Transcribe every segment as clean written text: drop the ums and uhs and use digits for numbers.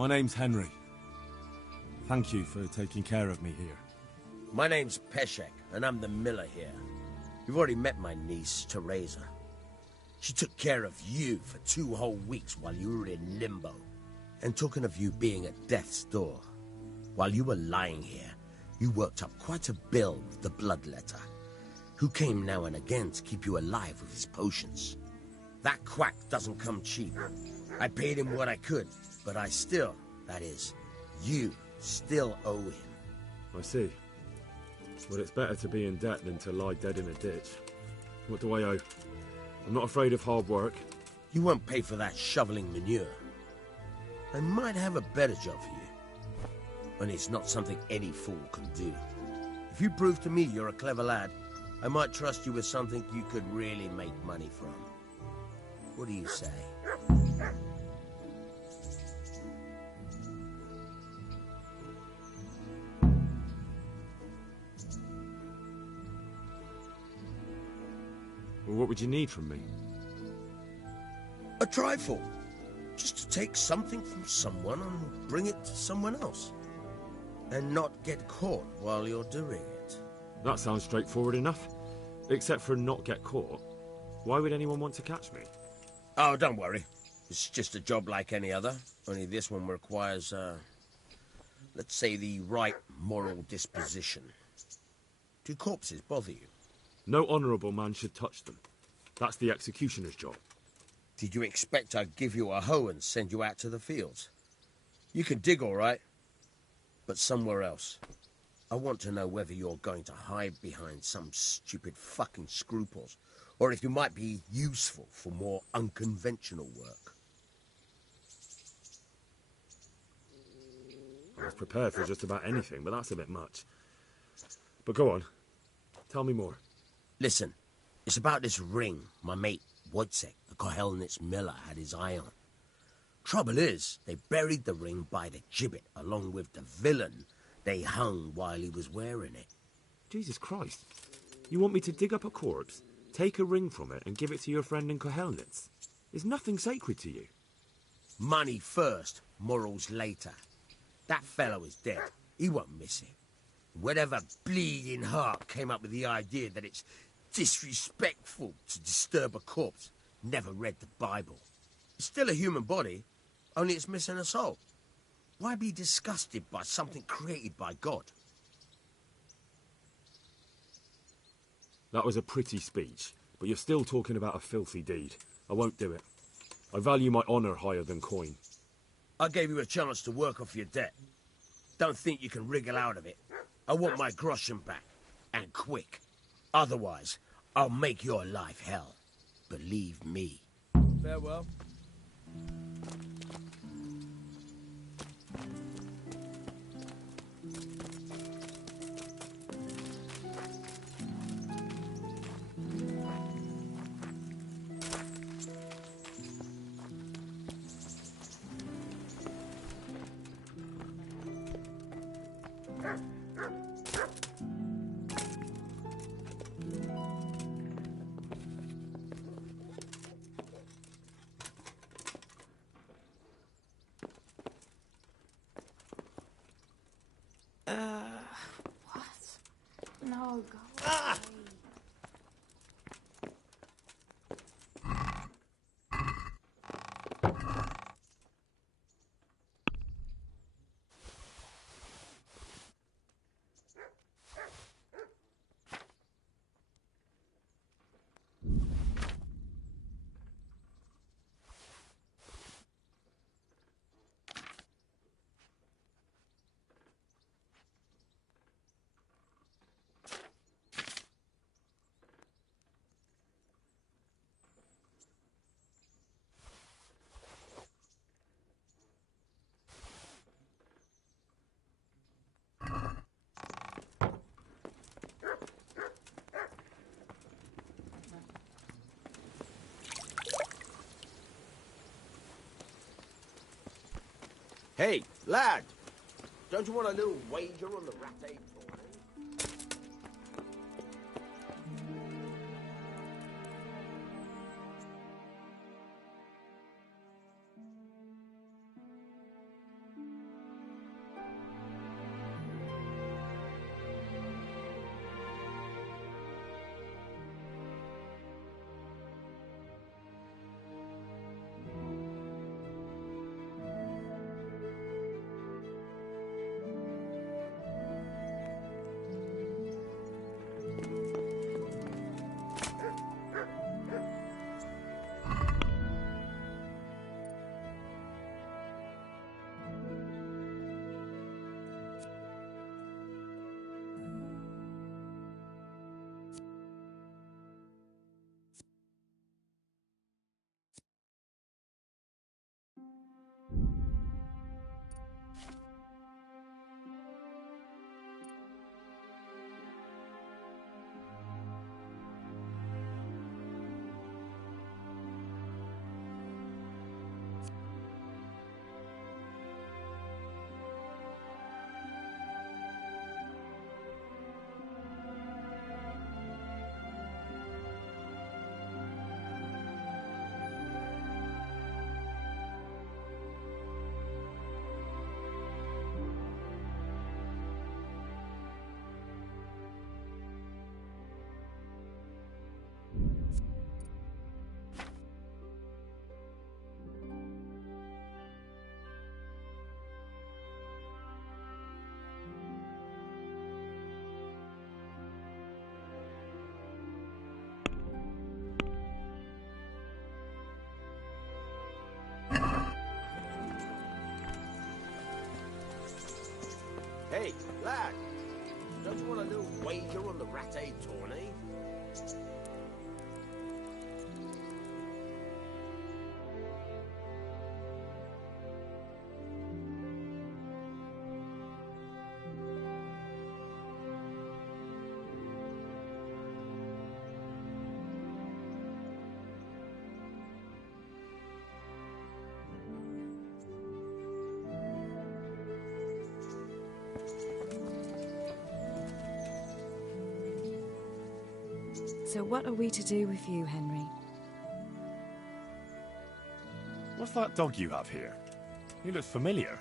My name's Henry. Thank you for taking care of me here. My name's Peshek, and I'm the miller here. You've already met my niece, Teresa. She took care of you for 2 whole weeks while you were in limbo. And talking of you being at death's door, while you were lying here, you worked up quite a bill with the bloodletter, who came now and again to keep you alive with his potions. That quack doesn't come cheap. I paid him what I could, but I still, that is, you still owe him. I see. But it's better to be in debt than to lie dead in a ditch. What do I owe? I'm not afraid of hard work. You won't pay for that shoveling manure. I might have a better job for you. And it's not something any fool can do. If you prove to me you're a clever lad, I might trust you with something you could really make money from. What do you say? Well, what would you need from me? A trifle. Just to take something from someone and bring it to someone else. And not get caught while you're doing it. That sounds straightforward enough. Except for not get caught. Why would anyone want to catch me? Oh, don't worry. It's just a job like any other. Only this one requires, let's say, the right moral disposition. Do corpses bother you? No honourable man should touch them. That's the executioner's job. Did you expect I'd give you a hoe and send you out to the fields? You can dig all right, but somewhere else. I want to know whether you're going to hide behind some stupid fucking scruples, or if you might be useful for more unconventional work. I was prepared for just about anything, but that's a bit much. But go on. Tell me more. Listen, it's about this ring my mate Wojciech, the Kohelnitz miller, had his eye on. Trouble is, they buried the ring by the gibbet along with the villain they hung while he was wearing it. Jesus Christ. You want me to dig up a corpse, take a ring from it, and give it to your friend in Kohelnitz? Is nothing sacred to you? Money first, morals later. That fellow is dead. He won't miss it. Whatever bleeding heart came up with the idea that it's disrespectful to disturb a corpse never read the Bible. It's still a human body, only it's missing a soul. Why be disgusted by something created by God? That was a pretty speech, but you're still talking about a filthy deed. I won't do it. I value my honour higher than coin. I gave you a chance to work off your debt. Don't think you can wriggle out of it. I want my groschen back, and quick. Otherwise, I'll make your life hell. Believe me. Farewell. No, go away. Hey, lad! Don't you want a little wager on the rat-aid tournament? Hey, lad. Don't you want a little wager on the Rattay tourney? So what are we to do with you, Henry? What's that dog you have here? He looks familiar.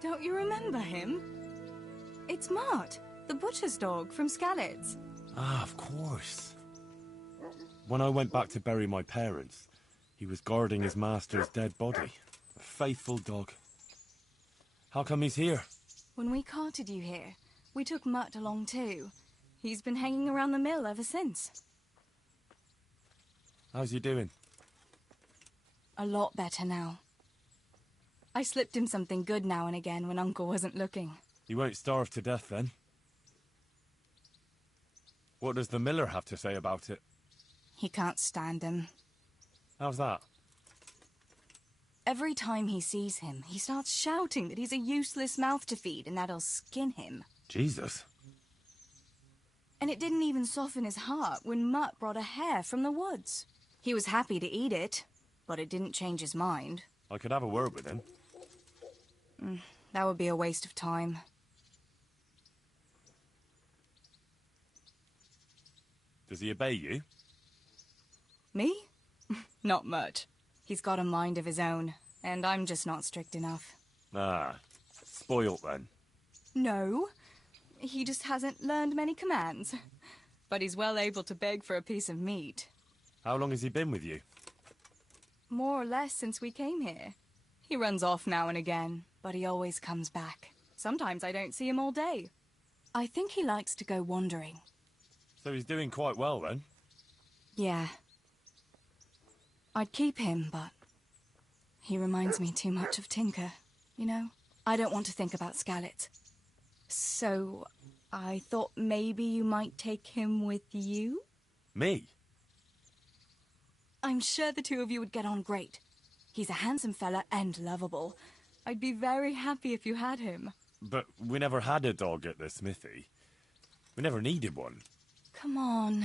Don't you remember him? It's Mart, the butcher's dog from Skalitz. Ah, of course. When I went back to bury my parents, he was guarding his master's dead body. A faithful dog. How come he's here? When we carted you here, we took Mutt along too. He's been hanging around the mill ever since. How's he doing? A lot better now. I slipped him something good now and again when Uncle wasn't looking. He won't starve to death then. What does the miller have to say about it? He can't stand him. How's that? Every time he sees him, he starts shouting that he's a useless mouth to feed and that'll skin him. Jesus. And it didn't even soften his heart when Mutt brought a hare from the woods. He was happy to eat it, but it didn't change his mind. I could have a word with him. That would be a waste of time. Does he obey you? Me? Not much. He's got a mind of his own, and I'm just not strict enough. Ah, spoilt then. No, he just hasn't learned many commands. But he's well able to beg for a piece of meat. How long has he been with you? More or less since we came here. He runs off now and again, but he always comes back. Sometimes I don't see him all day. I think he likes to go wandering. So he's doing quite well then? Yeah. I'd keep him, but he reminds me too much of Tinker, you know? I don't want to think about Skalitz. So I thought maybe you might take him with you? Me? I'm sure the two of you would get on great. He's a handsome fella and lovable. I'd be very happy if you had him. But we never had a dog at the smithy. We never needed one. Come on.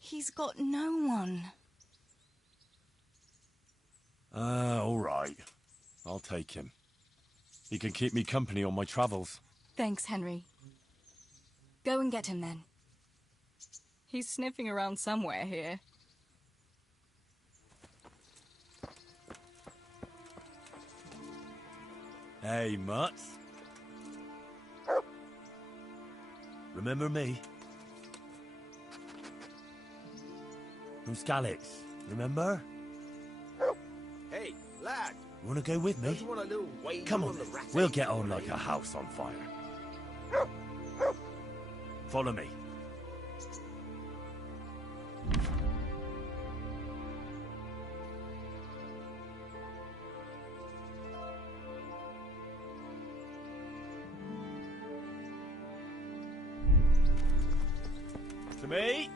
He's got no one. All right. I'll take him. He can keep me company on my travels. Thanks, Henry. Go and get him then. He's sniffing around somewhere here. Hey, Mutt. Remember me? From Skalitz, remember? Hey, lad. Wanna go with me? Don't you want a little wager Come on, the then. Rattay We'll get on tourney? like a house on fire. Follow me. To me.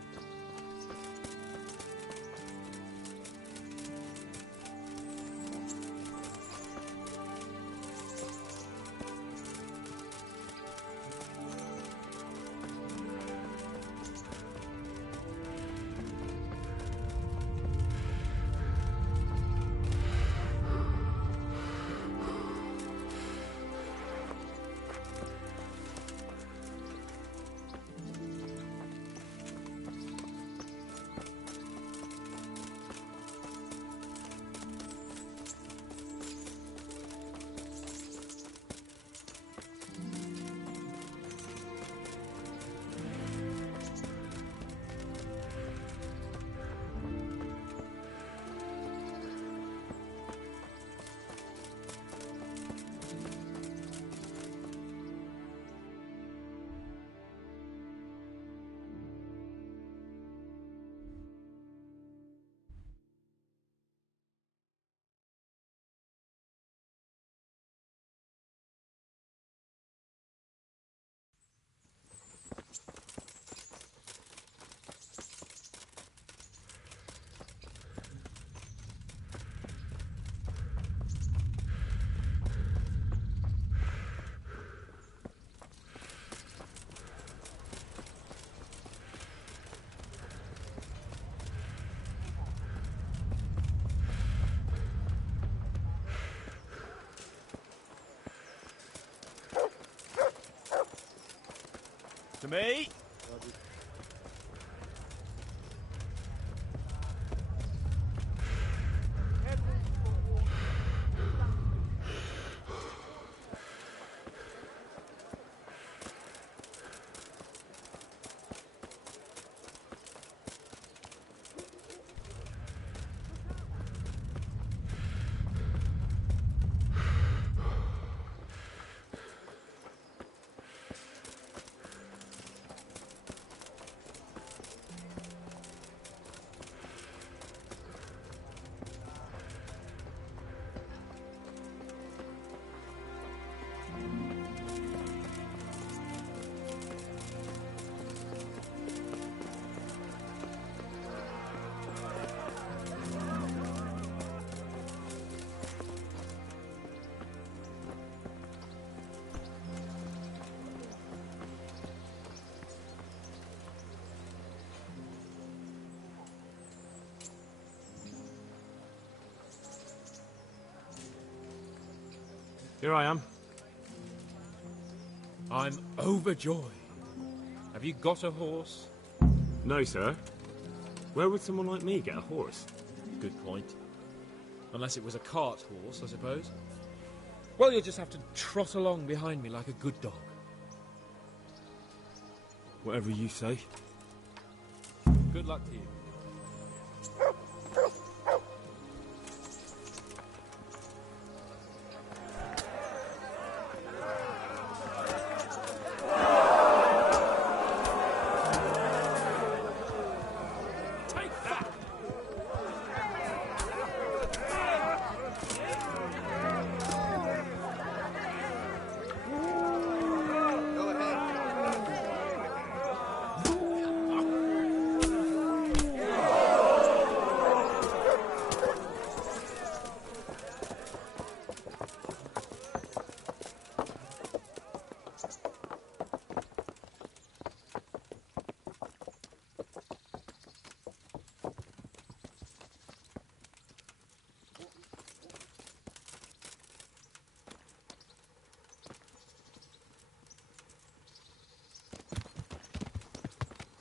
me. Here I am. I'm overjoyed. Have you got a horse? No, sir. Where would someone like me get a horse? Good point. Unless it was a cart horse, I suppose. Well, you'll just have to trot along behind me like a good dog. Whatever you say. Good luck to you.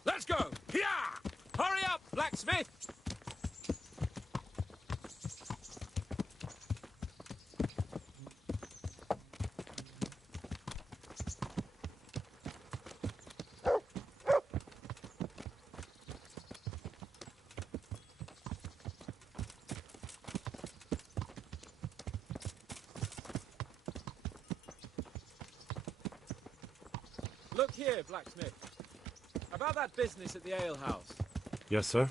Let's go! Here! Hurry up, blacksmith! Look here, blacksmith. About that business at the alehouse. Yes, sir.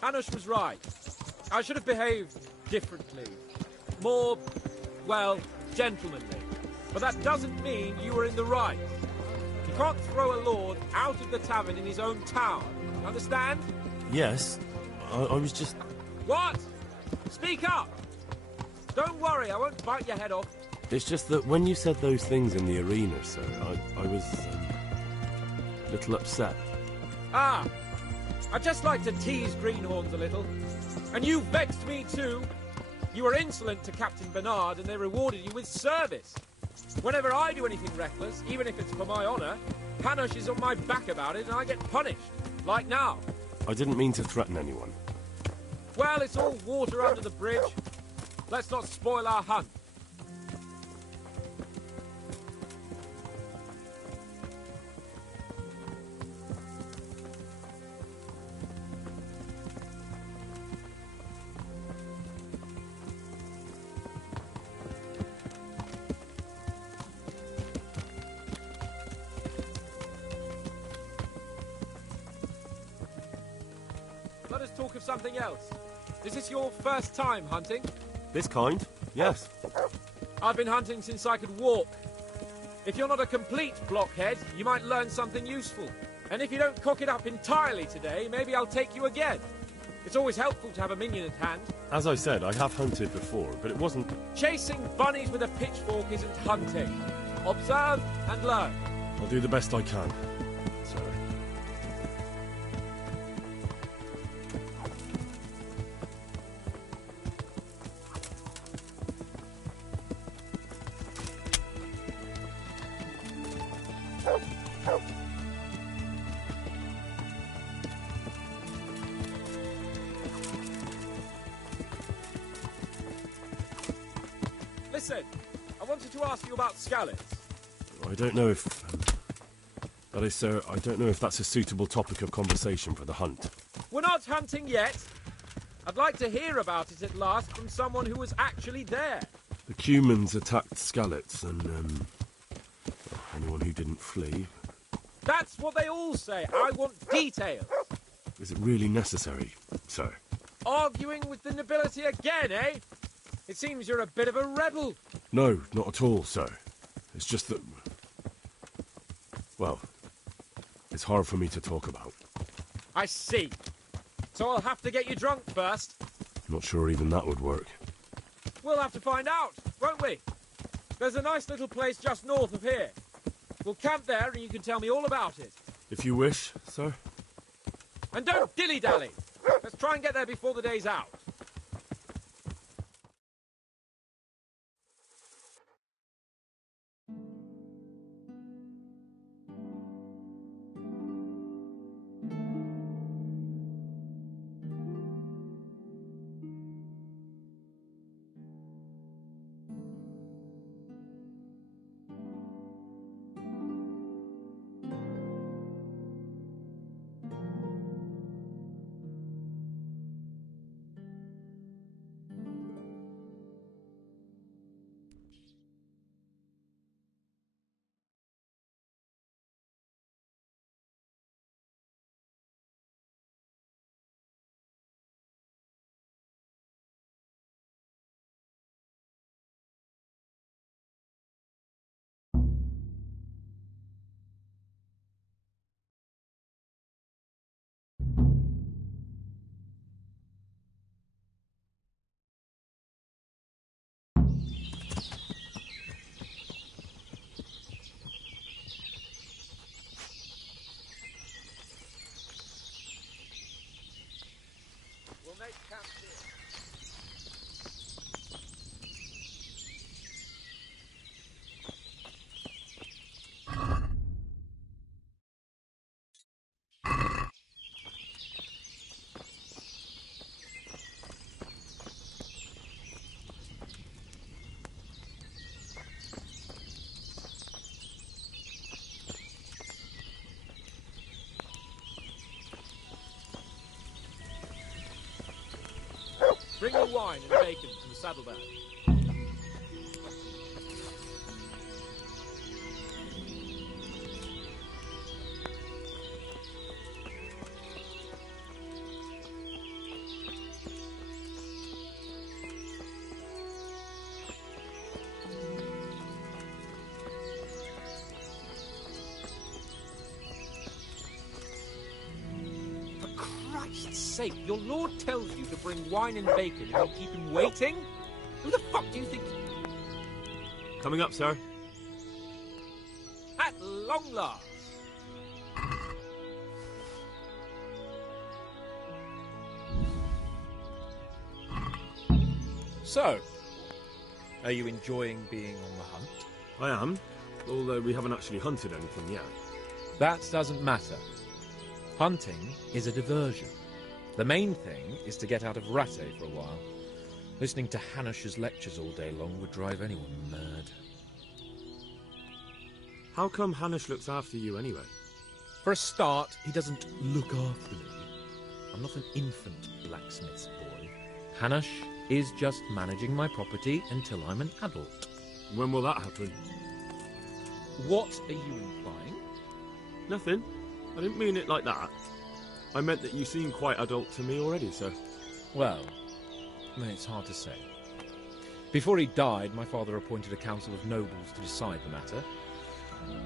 Hanush was right. I should have behaved differently. More, well, gentlemanly. But that doesn't mean you were in the right. You can't throw a lord out of the tavern in his own town. Understand? Yes. I was just... What? Speak up! Don't worry, I won't bite your head off. It's just that when you said those things in the arena, sir, I was... a little upset. Ah! I just like to tease greenhorns a little. And you vexed me too. You were insolent to Captain Bernard and they rewarded you with service. Whenever I do anything reckless, even if it's for my honour, Hanush is on my back about it and I get punished. Like now. I didn't mean to threaten anyone. Well, it's all water under the bridge. Let's not spoil our hunt. Let us talk of something else. Is this your first time hunting? This kind? Yes. I've been hunting since I could walk. If you're not a complete blockhead, you might learn something useful. And if you don't cock it up entirely today, maybe I'll take you again. It's always helpful to have a minion at hand. As I said, I have hunted before, but it wasn't... Chasing bunnies with a pitchfork isn't hunting. Observe and learn. I'll do the best I can, sir. listen. I wanted to ask you about scallops. I don't know if... that is, sir, I don't know if that's a suitable topic of conversation for the hunt. We're not hunting yet. I'd like to hear about it at last from someone who was actually there. The Cumans attacked Skallets, and, anyone who didn't flee. That's what they all say. I want details. Is it really necessary, sir? Arguing with the nobility again, eh? It seems you're a bit of a rebel. No, not at all, sir. It's just that... well, it's hard for me to talk about. I see. So I'll have to get you drunk first. Not sure even that would work. We'll have to find out, won't we? There's a nice little place just north of here. We'll camp there and you can tell me all about it. If you wish, sir. And don't dilly-dally. Let's try and get there before the day's out. We'll make camp here. Bring your wine and bacon from the saddlebag. Sake, your lord tells you to bring wine and bacon and you keep him waiting? Who the fuck do you think? Coming up, sir. At long last. So, are you enjoying being on the hunt? I am, although we haven't actually hunted anything yet. That doesn't matter. Hunting is a diversion. The main thing is to get out of Rattay for a while. Listening to Hanush's lectures all day long would drive anyone mad. How come Hanush looks after you anyway? For a start, he doesn't look after me. I'm not an infant blacksmith's boy. Hanush is just managing my property until I'm an adult. When will that happen? What are you implying? Nothing. I didn't mean it like that. I meant that you seem quite adult to me already, sir. Well, it's hard to say. Before he died, my father appointed a council of nobles to decide the matter.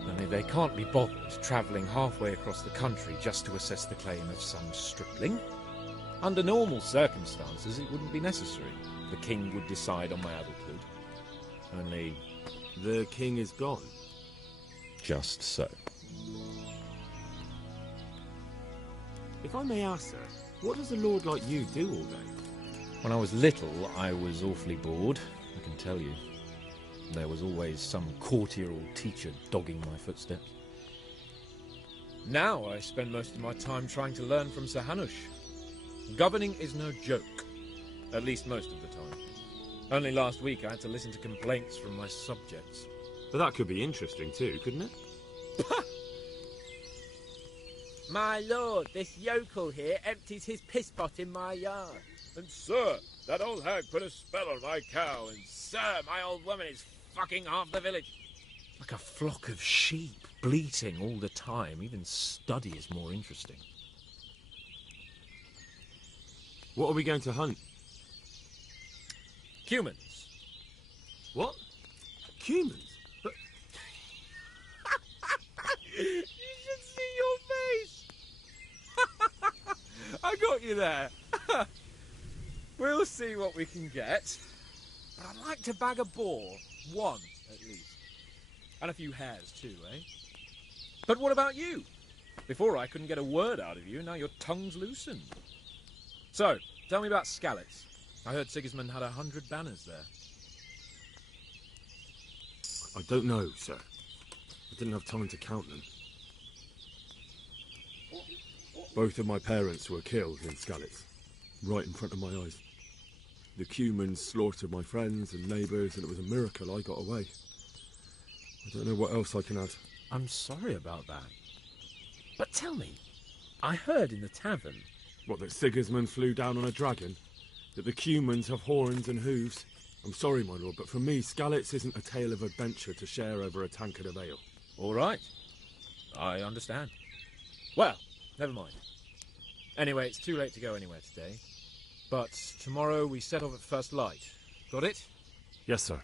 Only they can't be bothered travelling halfway across the country just to assess the claim of some stripling. Under normal circumstances, it wouldn't be necessary. The king would decide on my adulthood. Only... the king is gone. Just so. If I may ask, sir, what does a lord like you do all day? When I was little, I was awfully bored, I can tell you. There was always some courtier or teacher dogging my footsteps. Now I spend most of my time trying to learn from Sir Hanush. Governing is no joke, at least most of the time. Only last week I had to listen to complaints from my subjects. But that could be interesting too, couldn't it? My lord, this yokel here empties his piss pot in my yard. And sir, that old hag put a spell on my cow, and sir, my old woman is fucking half the village. Like a flock of sheep, bleating all the time. Even study is more interesting. What are we going to hunt? Humans. What? Humans? But You should see your face! I got you there. We'll see what we can get. But I'd like to bag a boar. One, at least. And a few hares, too, eh? But what about you? Before I couldn't get a word out of you, now your tongue's loosened. So, tell me about Skalitz. I heard Sigismund had 100 banners there. I don't know, sir. I didn't have time to count them. Both of my parents were killed in Skalitz, right in front of my eyes. The Cumans slaughtered my friends and neighbours, and it was a miracle I got away. I don't know what else I can add. I'm sorry about that. But tell me, I heard in the tavern... What, that Sigismund flew down on a dragon? That the Cumans have horns and hooves? I'm sorry, my lord, but for me, Skalitz isn't a tale of adventure to share over a tankard of ale. All right. I understand. Well, never mind. Anyway, it's too late to go anywhere today. But tomorrow we set off at first light. Got it? Yes, sir.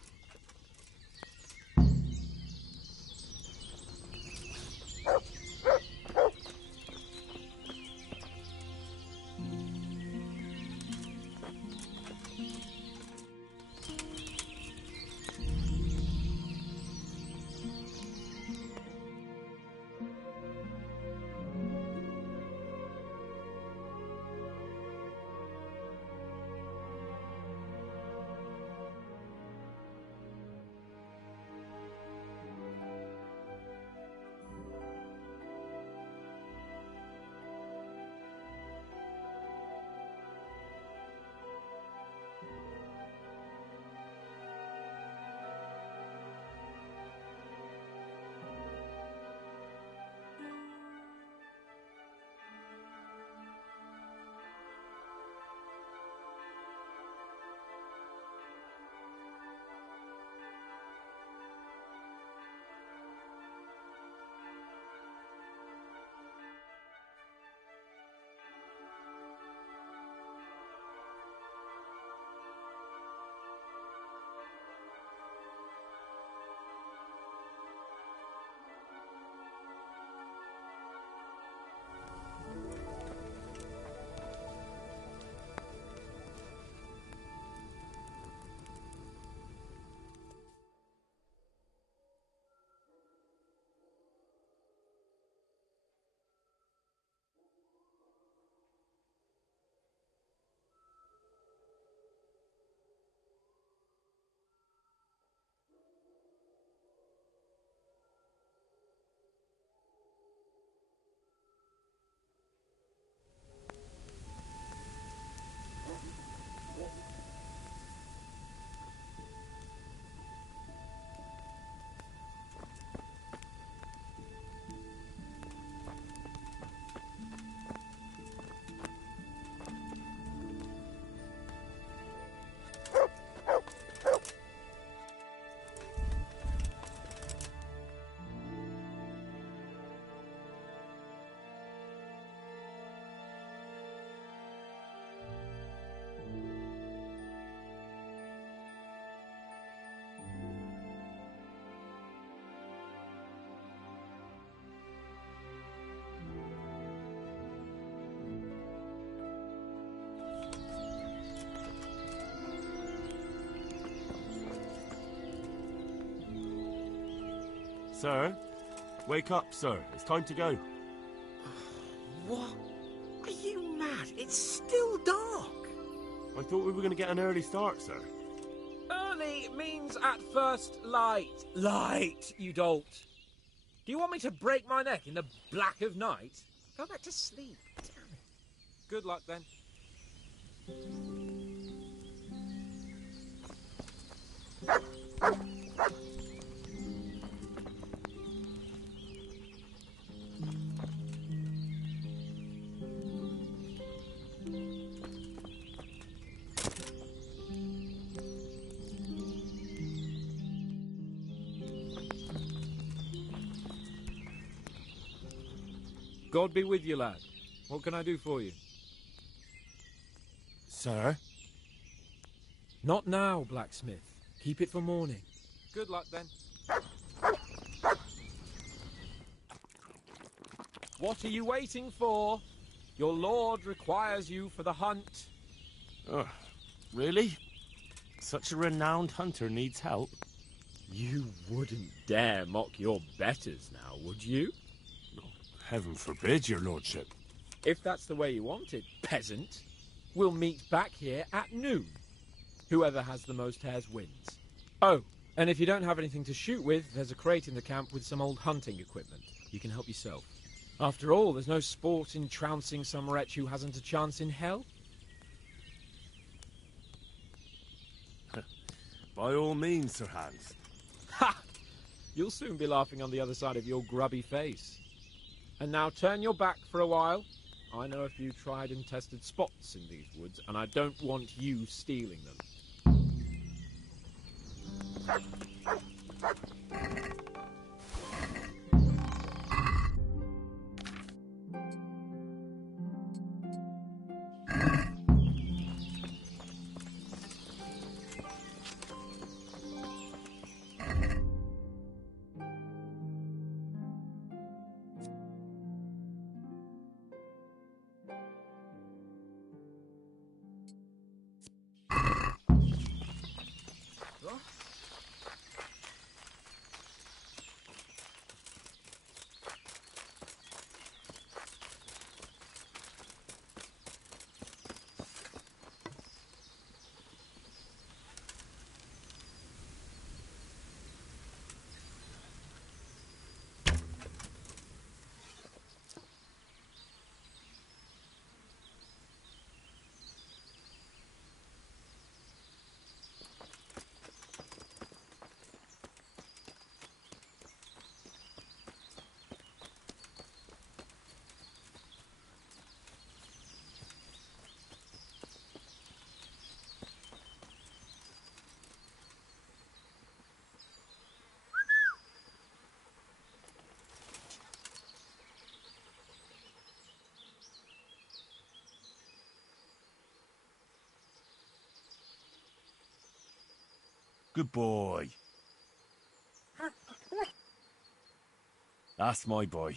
Sir? Wake up, sir. It's time to go. What? Are you mad? It's still dark. I thought we were going to get an early start, sir. Early means at first light. Light, you dolt. Do you want me to break my neck in the black of night? Go back to sleep. Damn it. Good luck, then. God be with you, lad. What can I do for you? Sir? Not now, blacksmith. Keep it for morning. Good luck, then. What are you waiting for? Your lord requires you for the hunt. Oh, really? Such a renowned hunter needs help? You wouldn't dare mock your betters now, would you? Heaven forbid, your lordship. If that's the way you want it, peasant, we'll meet back here at noon. Whoever has the most hares wins. Oh, and if you don't have anything to shoot with, there's a crate in the camp with some old hunting equipment. You can help yourself. After all, there's no sport in trouncing some wretch who hasn't a chance in hell. By all means, Sir Hans. Ha! You'll soon be laughing on the other side of your grubby face. And now turn your back for a while. I know a few tried and tested spots in these woods, and I don't want you stealing them. Good boy. That's my boy.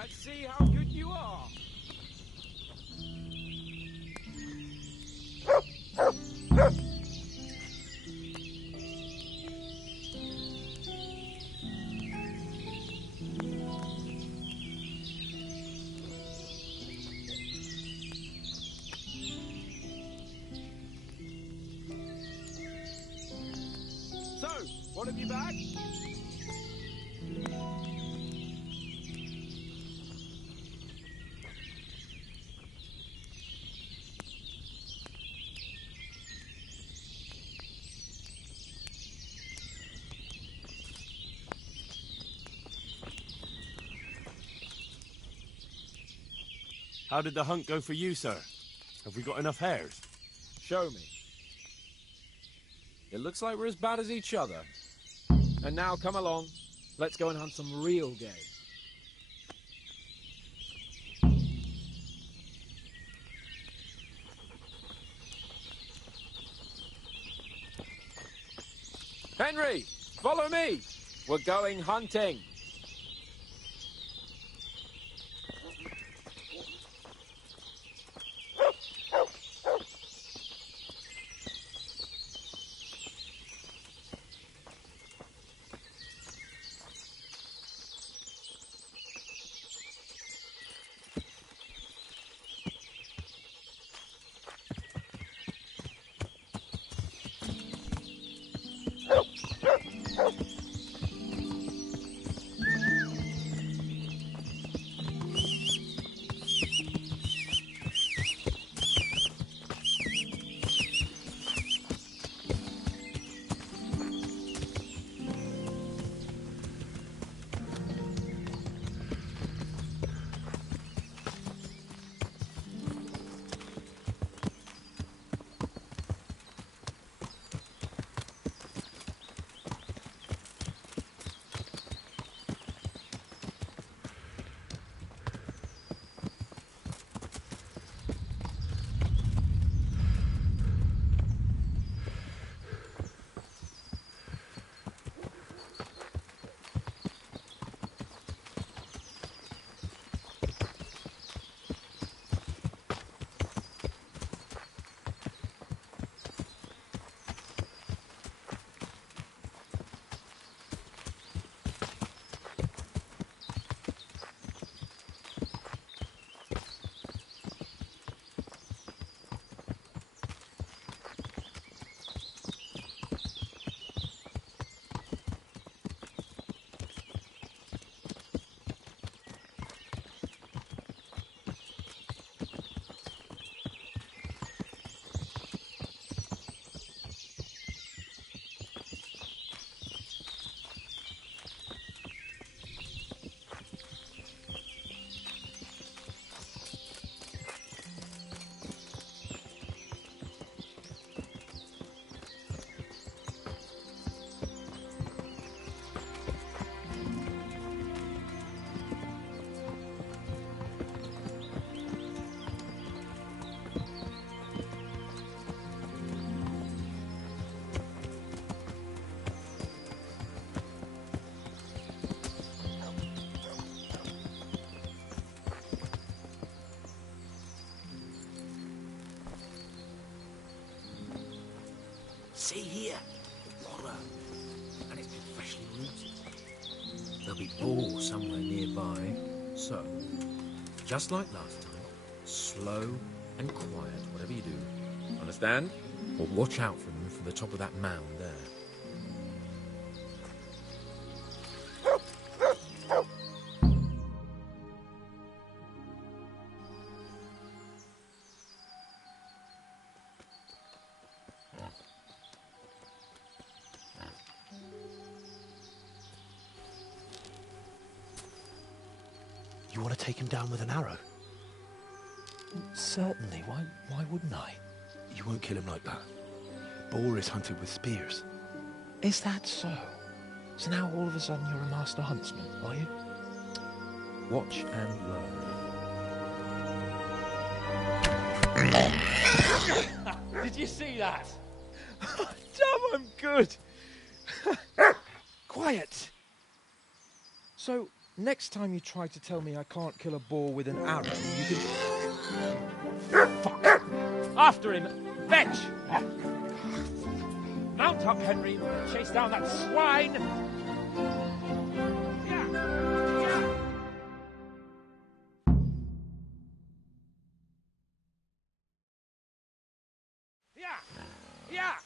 Let's see how good you are. So, what have you back? How did the hunt go for you, sir? Have we got enough hares? Show me. It looks like we're as bad as each other. And now, come along. Let's go and hunt some real game. Henry, follow me. We're going hunting. See here, wallow, and it's been freshly rooted. There'll be balls somewhere nearby, so, just like last time, slow and quiet, whatever you do. Understand? But watch out for them from the top of that mound there. You want to take him down with an arrow? Certainly. Why wouldn't I? You won't kill him like that. Boar is hunted with spears. Is that so? So now all of a sudden you're a master huntsman, are you? Watch and learn. Did you see that? Damn, I'm good. Quiet. So, Next time you try to tell me I can't kill a boar with an arrow, you can... Fuck! After him! Fetch! Mount up, Henry. Chase down that swine! Yeah!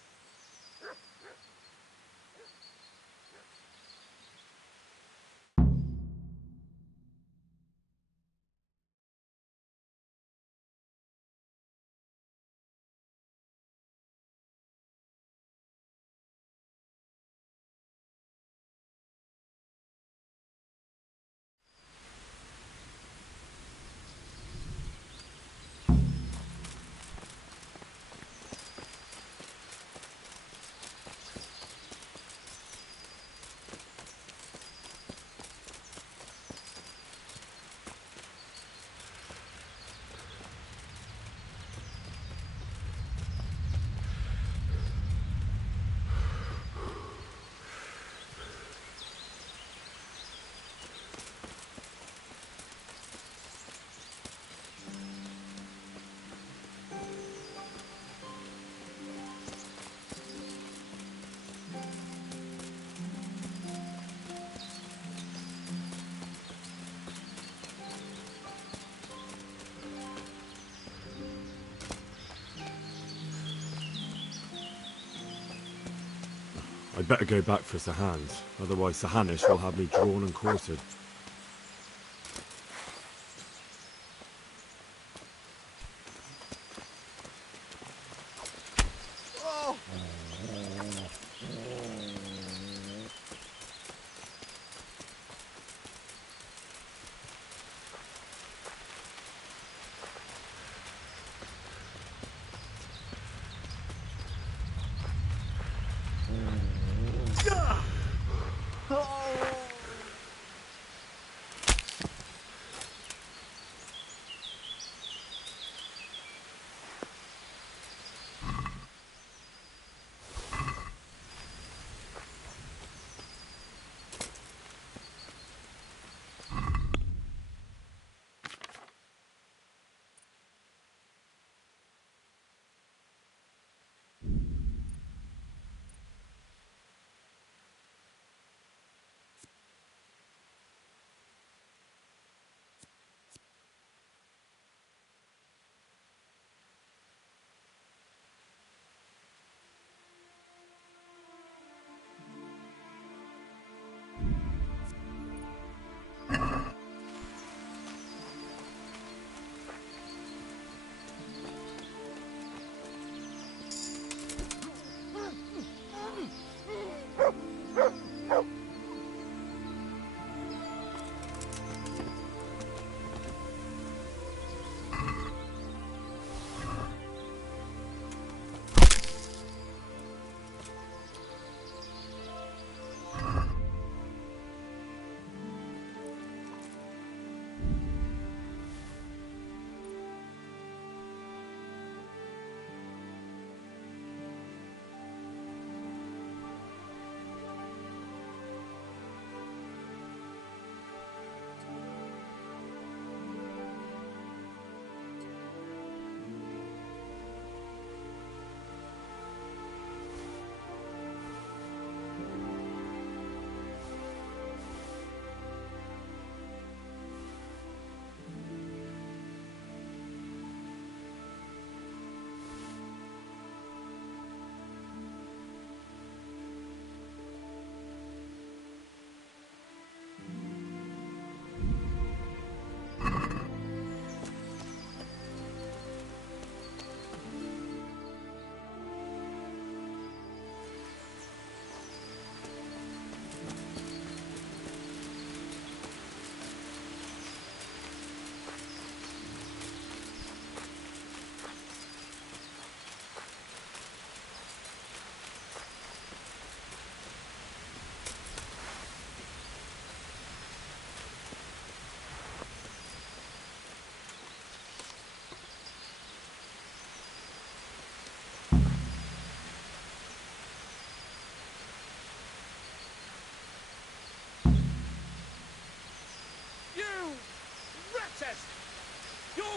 I'd better go back for Sahand, otherwise Sahanish will have me drawn and quartered.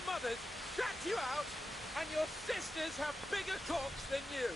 mothers shat you out, and your sisters have bigger cocks than you.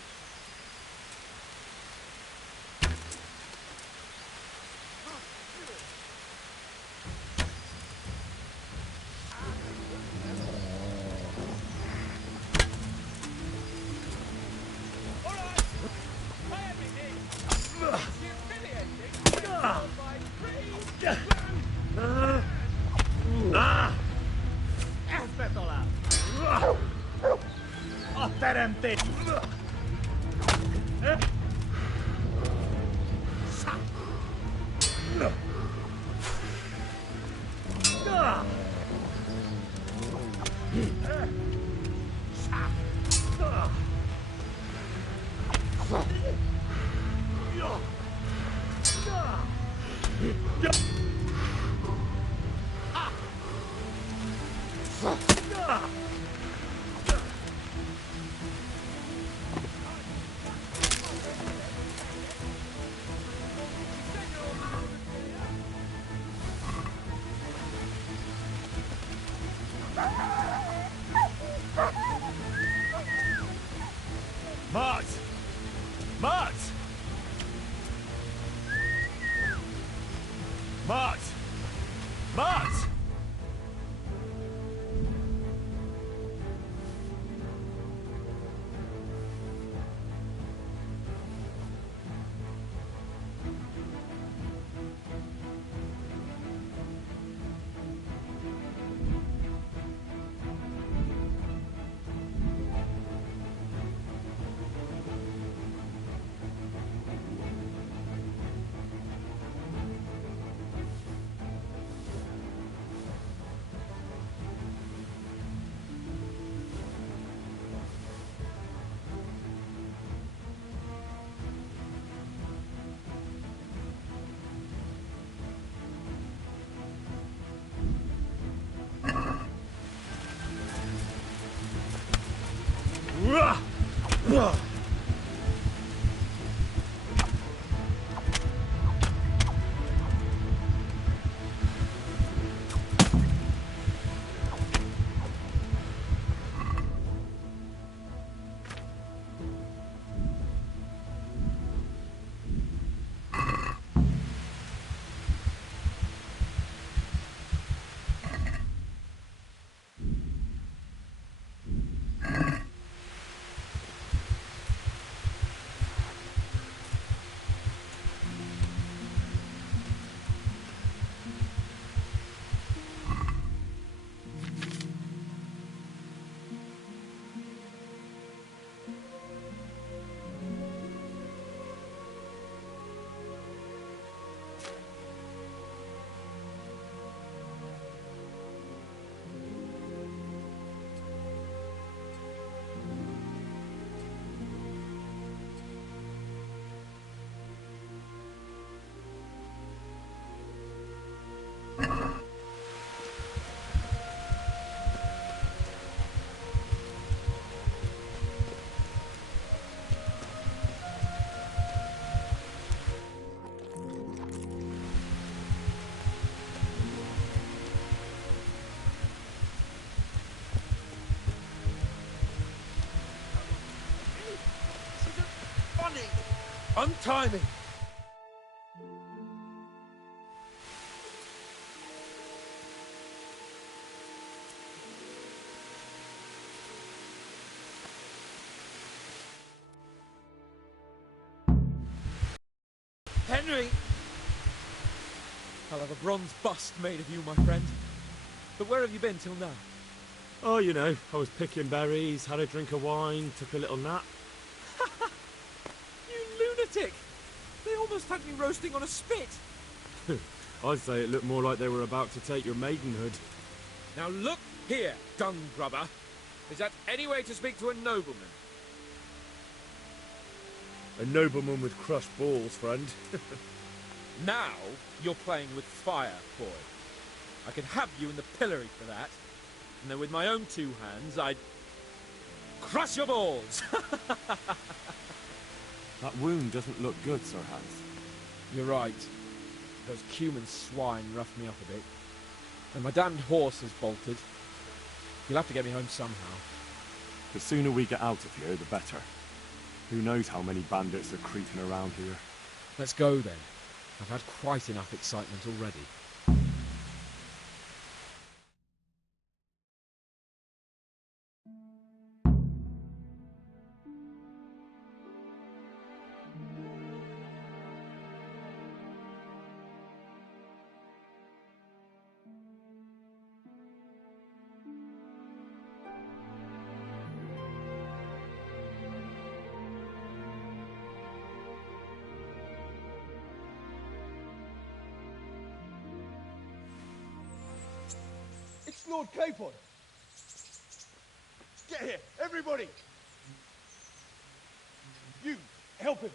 Mart! Mart! Mart! Mart! Untie me! Henry! I'll have a bronze bust made of you, my friend. But where have you been till now? Oh, you know, I was picking berries, had a drink of wine, took a little nap. Lunatic! They almost had me roasting on a spit! I'd say it looked more like they were about to take your maidenhood. Now look here, dung grubber. Is that any way to speak to a nobleman? A nobleman with crushed balls, friend. Now you're playing with fire, boy. I could have you in the pillory for that. And then with my own two hands, I'd crush your balls! That wound doesn't look good, Sir Hans. You're right. Those cumin swine roughed me up a bit. And my damned horse has bolted. You'll have to get me home somehow. The sooner we get out of here, the better. Who knows how many bandits are creeping around here. Let's go then. I've had quite enough excitement already. It's Lord Capon! Get here, everybody! You, help him!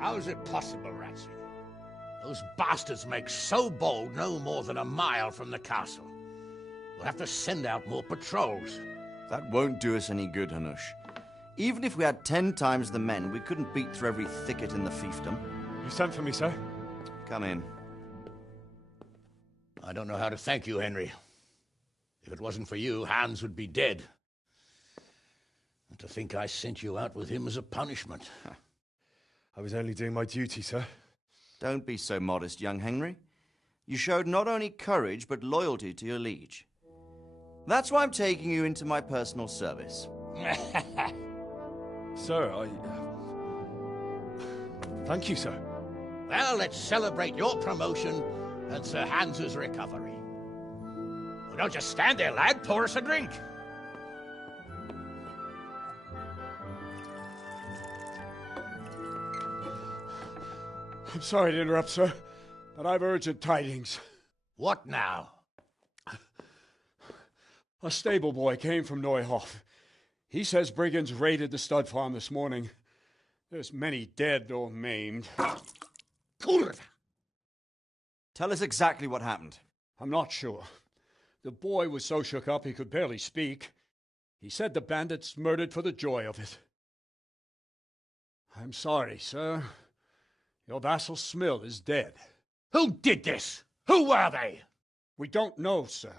How's it possible, Ratsey? Those bastards make so bold no more than a mile from the castle. We'll have to send out more patrols. That won't do us any good, Hanush. Even if we had 10 times the men, we couldn't beat through every thicket in the fiefdom. You sent for me, sir? Come in. I don't know how to thank you, Henry. If it wasn't for you, Hans would be dead. And to think I sent you out with him as a punishment. I was only doing my duty, sir. Don't be so modest, young Henry. You showed not only courage, but loyalty to your liege. That's why I'm taking you into my personal service. Sir, Thank you, sir. Well, let's celebrate your promotion and Sir Hans's recovery. Well, don't just stand there, lad. Pour us a drink. I'm sorry to interrupt, sir, but I've urgent tidings. What now? A stable boy came from Neuhof. He says brigands raided the stud farm this morning. There's many dead or maimed. Tell us exactly what happened. I'm not sure. The boy was so shook up he could barely speak. He said the bandits murdered for the joy of it. I'm sorry, sir. Your vassal Smill is dead. Who did this? Who were they? We don't know, sir.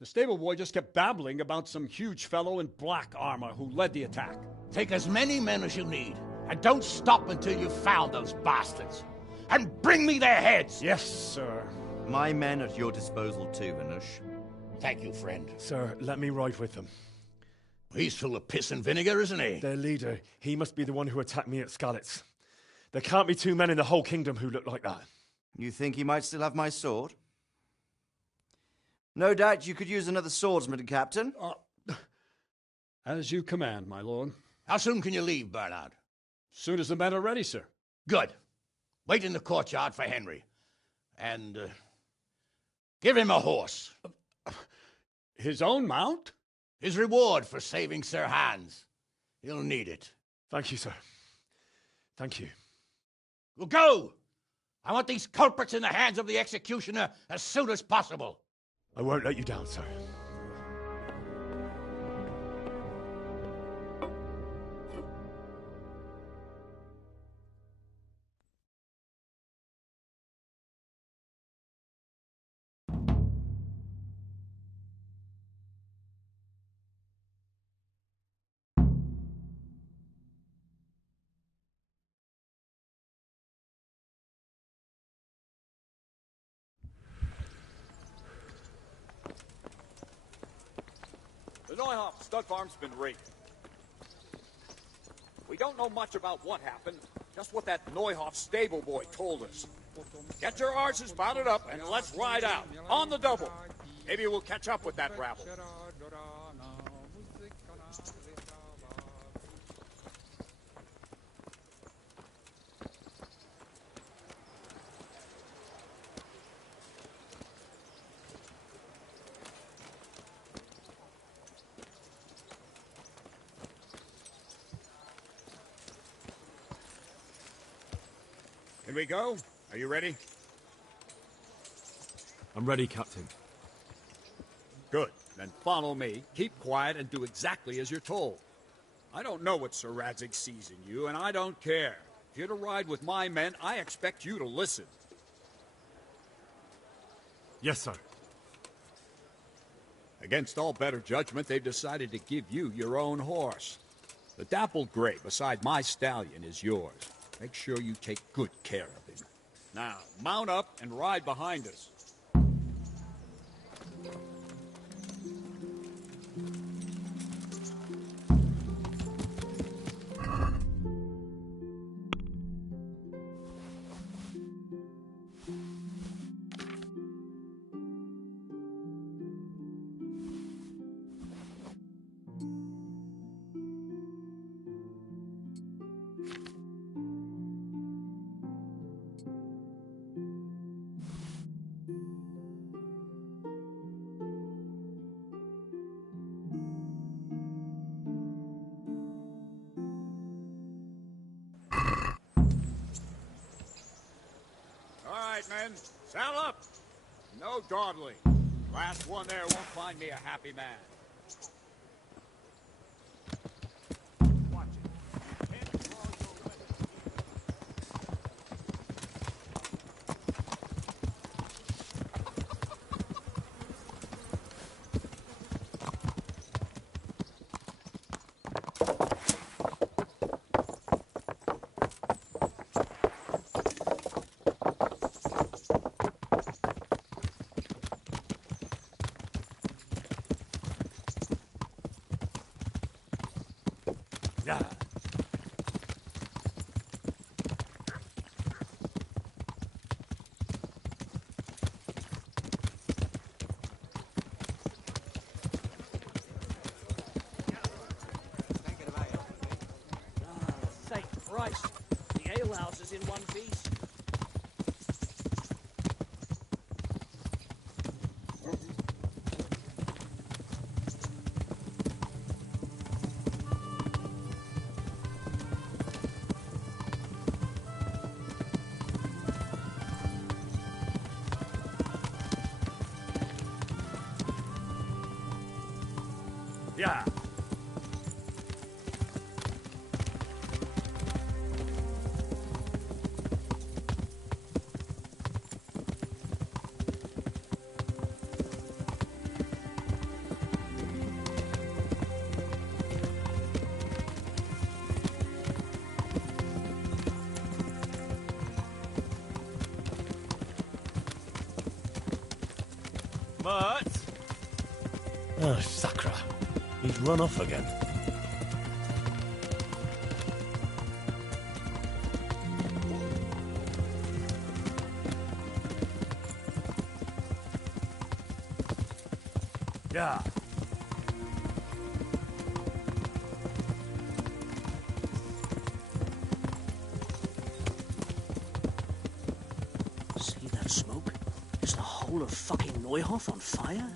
The stable boy just kept babbling about some huge fellow in black armor who led the attack. Take as many men as you need, and don't stop until you've found those bastards. And bring me their heads! Yes, sir. My men at your disposal too, Hanush. Thank you, friend. Sir, let me ride with them. He's full of piss and vinegar, isn't he? Their leader, he must be the one who attacked me at Skalitz. There can't be 2 men in the whole kingdom who look like that. You think he might still have my sword? No doubt you could use another swordsman, Captain. As you command, my lord. How soon can you leave, Bernard? Soon as the men are ready, sir. Good. Wait in the courtyard for Henry. And, give him a horse. His own mount? His reward for saving Sir Hans. He'll need it. Thank you, sir. Thank you. Well, go! I want these culprits in the hands of the executioner as soon as possible. I won't let you down, sir. The Neuhoff stud farm's been raided. We don't know much about what happened, just what that Neuhoff stable boy told us. Get your horses mounted up and let's ride out, on the double. Maybe we'll catch up with that rabble. Can we go? Are you ready? I'm ready, Captain. Good. Then follow me. Keep quiet and do exactly as you're told. I don't know what Sir Radzig sees in you, and I don't care. If you're to ride with my men, I expect you to listen. Yes, sir. Against all better judgment, they've decided to give you your own horse. The dappled gray beside my stallion is yours. Make sure you take good care of him. Now, mount up and ride behind us. Men, saddle up! No dawdling. Last one there won't find me a happy man. Watch it. Yeah. Thank Christ. The alehouse is in one piece. Yeah. But... Oh, Sakra. He's run off again. Yeah. whole of fucking Neuhof on fire?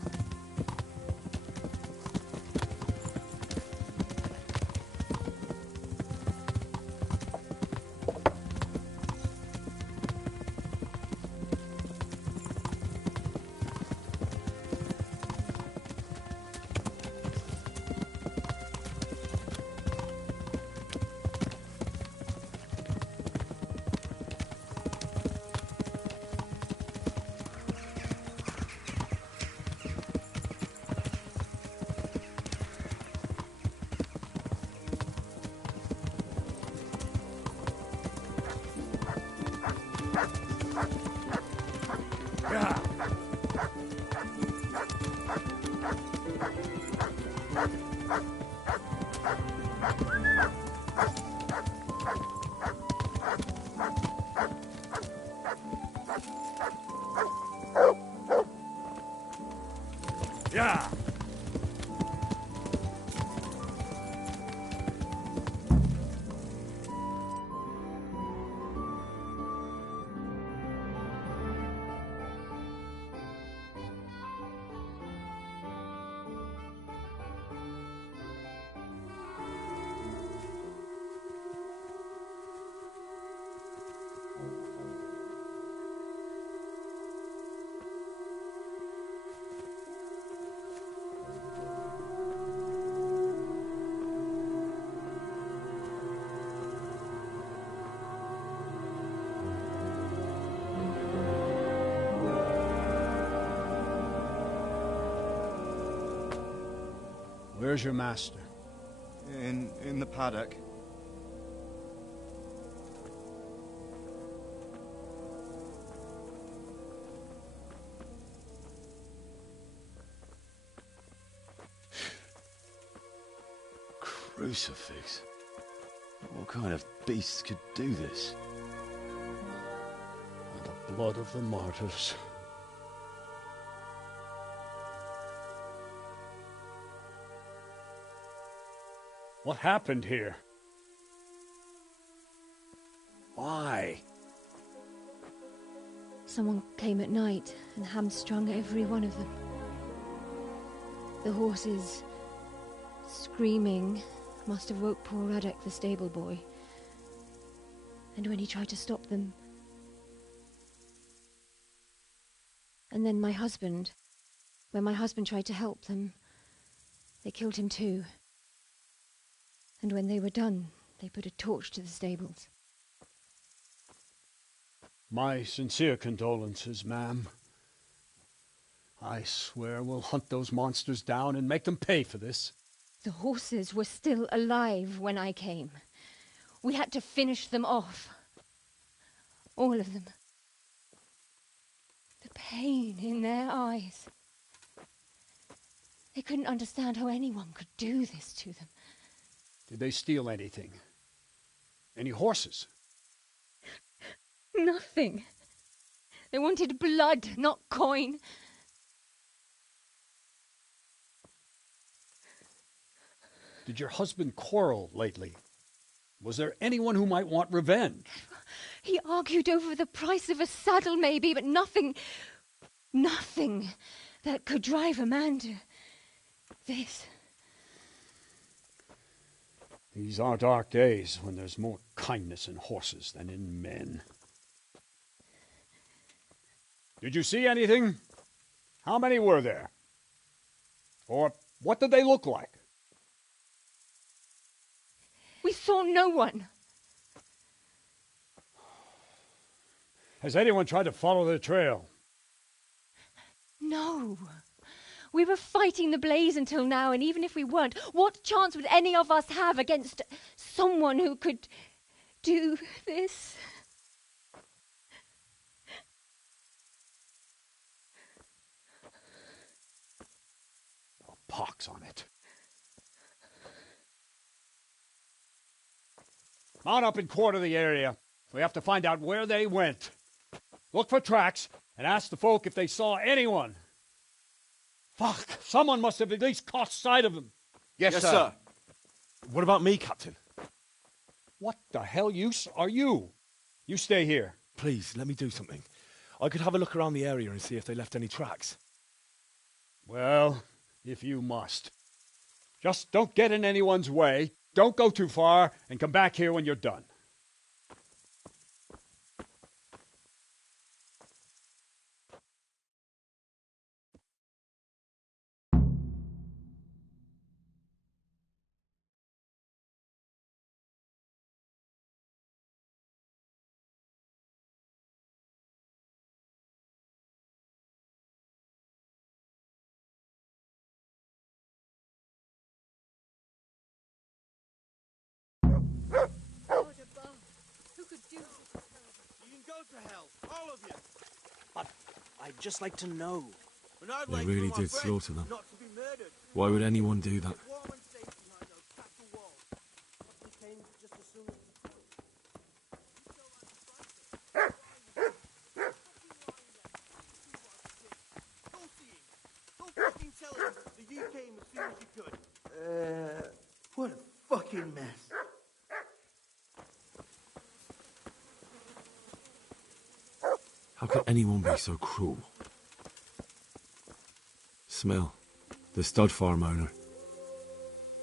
Yeah. Where's your master? In the paddock. Crucifix. What kind of beast could do this? The blood of the martyrs. What happened here? Why? Someone came at night and hamstrung every one of them. The horses, screaming, must have woke poor Radek, the stable boy. And when he tried to stop them... And then my husband, when my husband tried to help them, they killed him too. And when they were done, they put a torch to the stables. My sincere condolences, ma'am. I swear we'll hunt those monsters down and make them pay for this. The horses were still alive when I came. We had to finish them off. All of them. The pain in their eyes. They couldn't understand how anyone could do this to them. Did they steal anything? Any horses? Nothing. They wanted blood, not coin. Did your husband quarrel lately? Was there anyone who might want revenge? He argued over the price of a saddle, maybe, but nothing that could drive a man to this. These are dark days when there's more kindness in horses than in men. Did you see anything? How many were there? Or what did they look like? We saw no one. Has anyone tried to follow the trail? No. We were fighting the blaze until now, and even if we weren't, what chance would any of us have against someone who could do this? Oh, pox on it. Mount up and quarter the area. We have to find out where they went. Look for tracks and ask the folk if they saw anyone. Fuck! Someone must have at least caught sight of them. Yes, sir. What about me, Captain? What the hell use are you? You stay here. Please, let me do something. I could have a look around the area and see if they left any tracks. Well, if you must. Just don't get in anyone's way, don't go too far, and come back here when you're done. Who could do such a terrible... You can go to hell, all of you. But I'd just like to know. They really did slaughter them. Why would anyone do that? What a fucking mess. How could anyone be so cruel? Smell, the stud farm owner.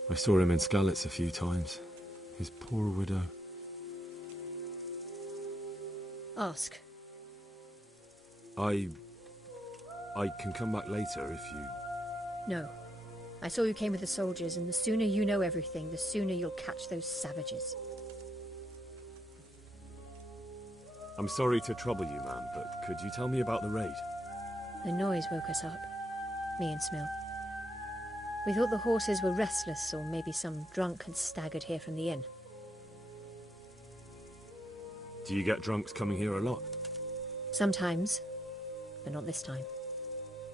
I saw him in Skalitz a few times. His poor widow. Ask. I can come back later if you... No. I saw you came with the soldiers, and the sooner you know everything, the sooner you'll catch those savages. I'm sorry to trouble you, man, but could you tell me about the raid? The noise woke us up. Me and Smill. We thought the horses were restless, or maybe some drunk had staggered here from the inn. Do you get drunks coming here a lot? Sometimes, but not this time.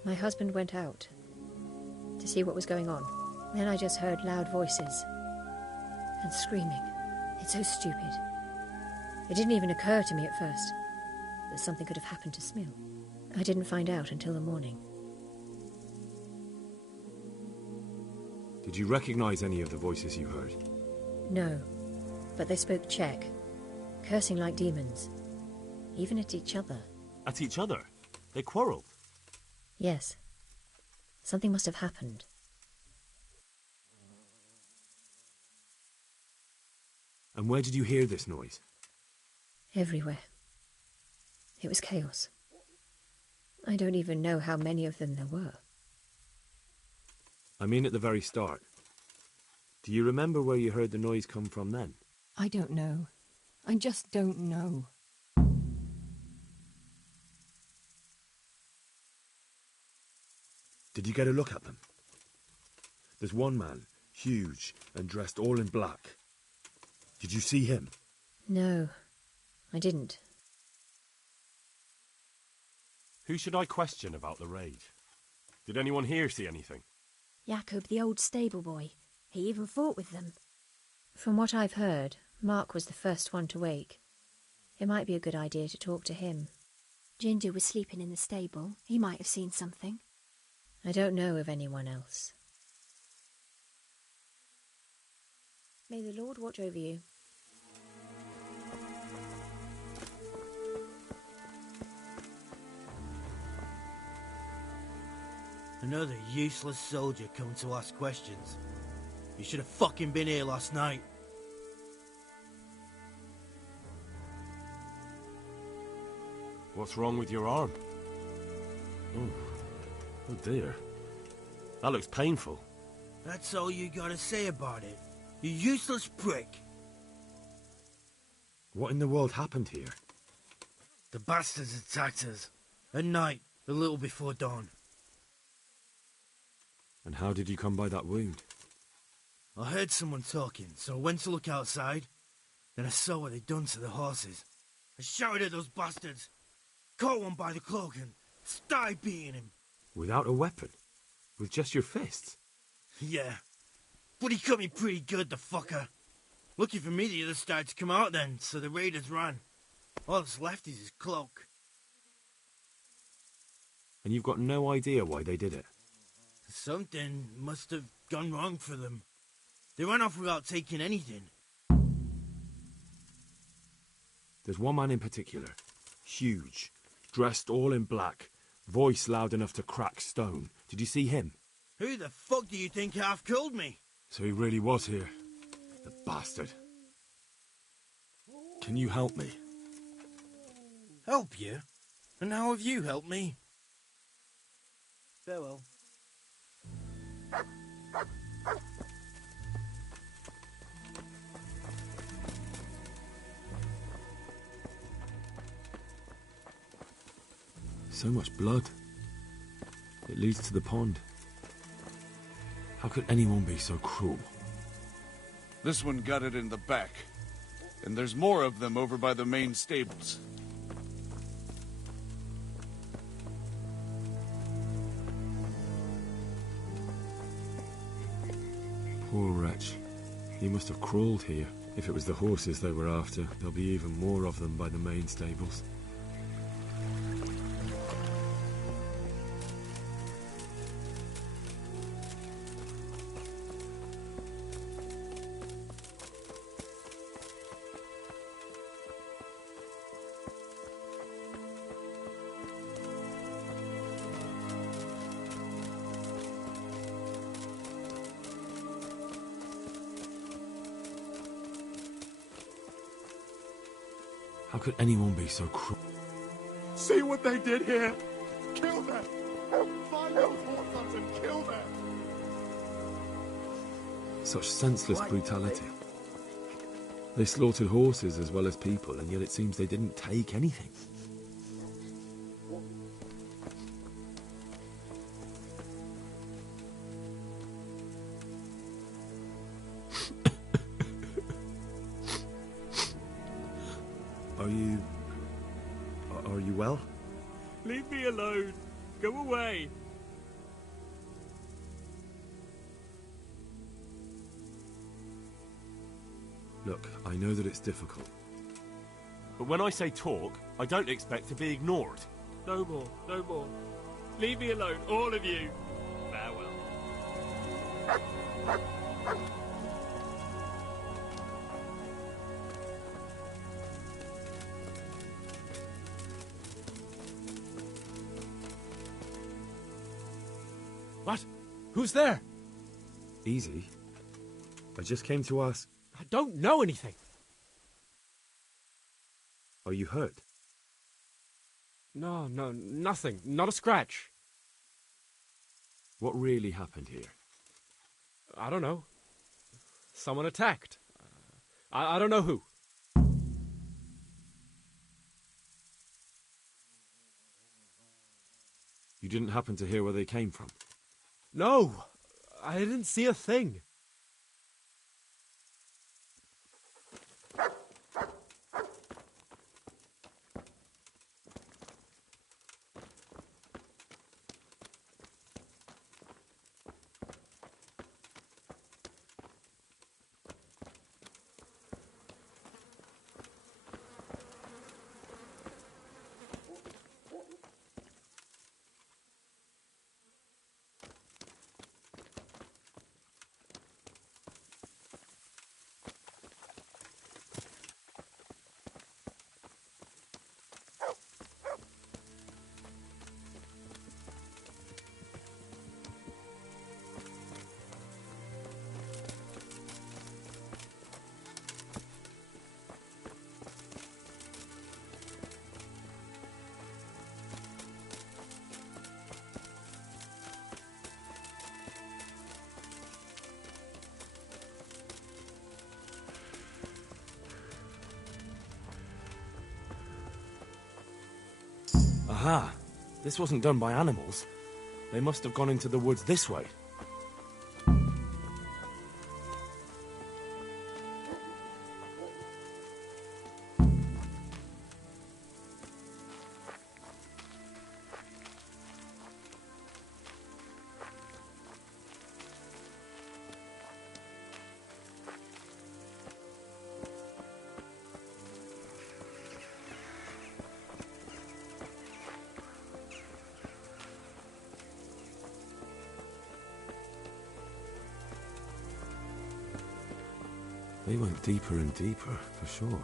My husband went out to see what was going on. Then I just heard loud voices and screaming. It's so stupid. It didn't even occur to me at first that something could have happened to Smill. I didn't find out until the morning. Did you recognize any of the voices you heard? No, but they spoke Czech, cursing like demons, even at each other. At each other? They quarrelled? Yes. Something must have happened. And where did you hear this noise? Everywhere. It was chaos. I don't even know how many of them there were. I mean at the very start. Do you remember where you heard the noise come from then? I don't know. I just don't know. Did you get a look at them? There's one man, huge and dressed all in black. Did you see him? No, I didn't. Who should I question about the raid? Did anyone here see anything? Jakob, the old stable boy. He even fought with them. From what I've heard, Mark was the first one to wake. It might be a good idea to talk to him. Ginger was sleeping in the stable. He might have seen something. I don't know of anyone else. May the Lord watch over you. Another useless soldier coming to ask questions. You should have fucking been here last night. What's wrong with your arm? Oh dear. That looks painful. That's all you gotta say about it. You useless prick. What in the world happened here? The bastards attacked us. At night, a little before dawn. And how did you come by that wound? I heard someone talking, so I went to look outside. Then I saw what they'd done to the horses. I shouted at those bastards. Caught one by the cloak and started beating him. Without a weapon? With just your fists? Yeah. But he cut me pretty good, the fucker. Lucky for me, the others started to come out then, so the raiders ran. All that's left is his cloak. And you've got no idea why they did it? Something must have gone wrong for them. They ran off without taking anything. There's one man in particular. Huge, dressed all in black, voice loud enough to crack stone. Did you see him? Who the fuck do you think half killed me? So he really was here. The bastard. Can you help me? Help you? And how have you helped me? Farewell. So much blood. It leads to the pond. How could anyone be so cruel? This one got it in the back. And there's more of them over by the main stables. Poor wretch. He must have crawled here. If it was the horses they were after, there'll be even more of them by the main stables. How could anyone be so cruel? See what they did here? Kill them! Find those horses and kill them! Such senseless brutality. They slaughtered horses as well as people, and yet it seems they didn't take anything. Are you well? Leave me alone. Go away. Look, I know that it's difficult. But when I say talk, I don't expect to be ignored. No more, no more. Leave me alone, all of you. Farewell. What? Who's there? Easy. I just came to ask... I don't know anything. Are you hurt? No, nothing. Not a scratch. What really happened here? I don't know. Someone attacked. I don't know who. You didn't happen to hear where they came from? No, I didn't see a thing. Aha! This wasn't done by animals. They must have gone into the woods this way. They went deeper and deeper, for sure.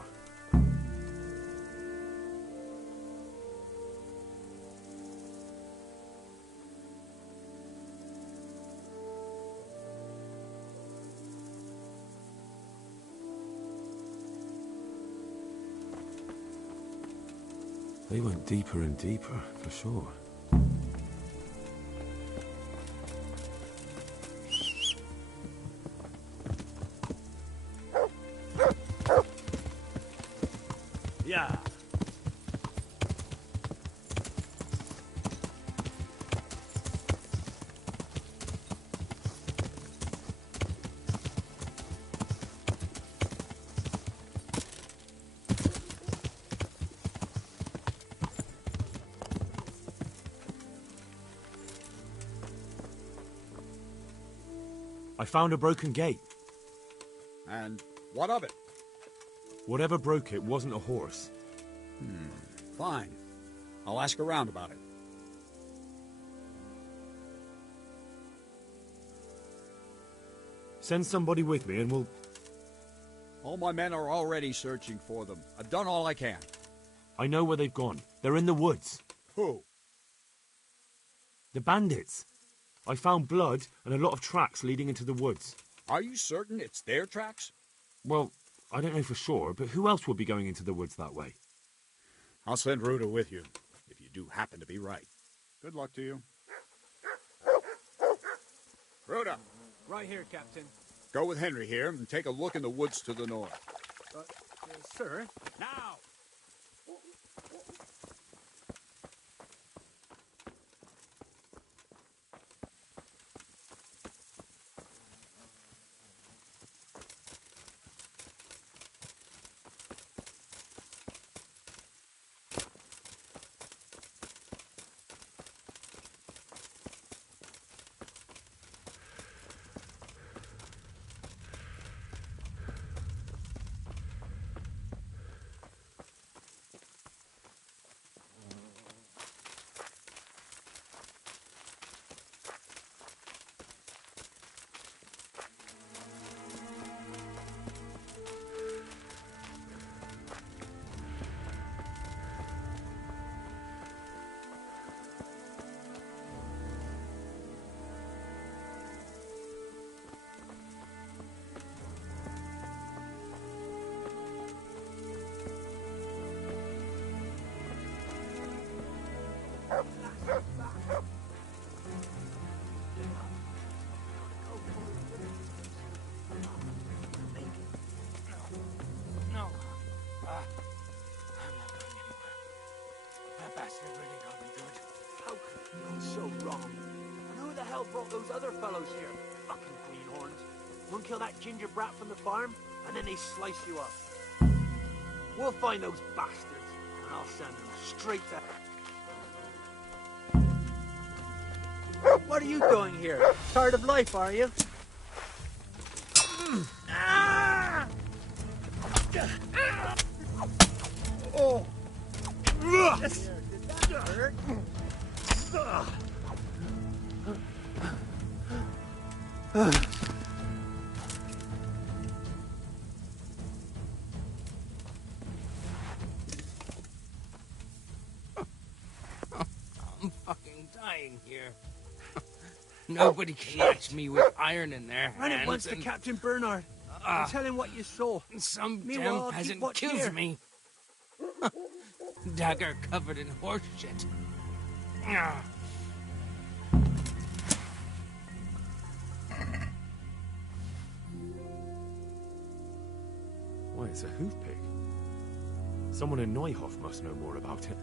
They went deeper and deeper, for sure. Yeah. I found a broken gate. And what of it? Whatever broke it wasn't a horse. Fine. I'll ask around about it. Send somebody with me and we'll... All my men are already searching for them. I've done all I can. I know where they've gone. They're in the woods. Who? The bandits. I found blood and a lot of tracks leading into the woods. Are you certain it's their tracks? Well, I don't know for sure, but who else would be going into the woods that way? I'll send Ruta with you, if you do happen to be right. Good luck to you. Ruta! Right here, Captain. Go with Henry here and take a look in the woods to the north. Sir? Now! No. I'm not going anywhere. That bastard really got me good. How could it go so wrong? And who the hell brought those other fellows here? Fucking greenhorns. One kill that ginger brat from the farm, and then they slice you up. We'll find those bastards, and I'll send them straight to... What are you doing here? Tired of life, are you? Ah! Oh! Did that hurt? I'm fucking dying here. Nobody can catch me with iron in their hands. Run at once to Captain Bernard and tell him what you saw. Some Meanwhile, I'll damn keep peasant watch kills here. me. Dagger covered in horse shit. Ah. Why, it's a hoof pig. Someone in Neuhoff must know more about it.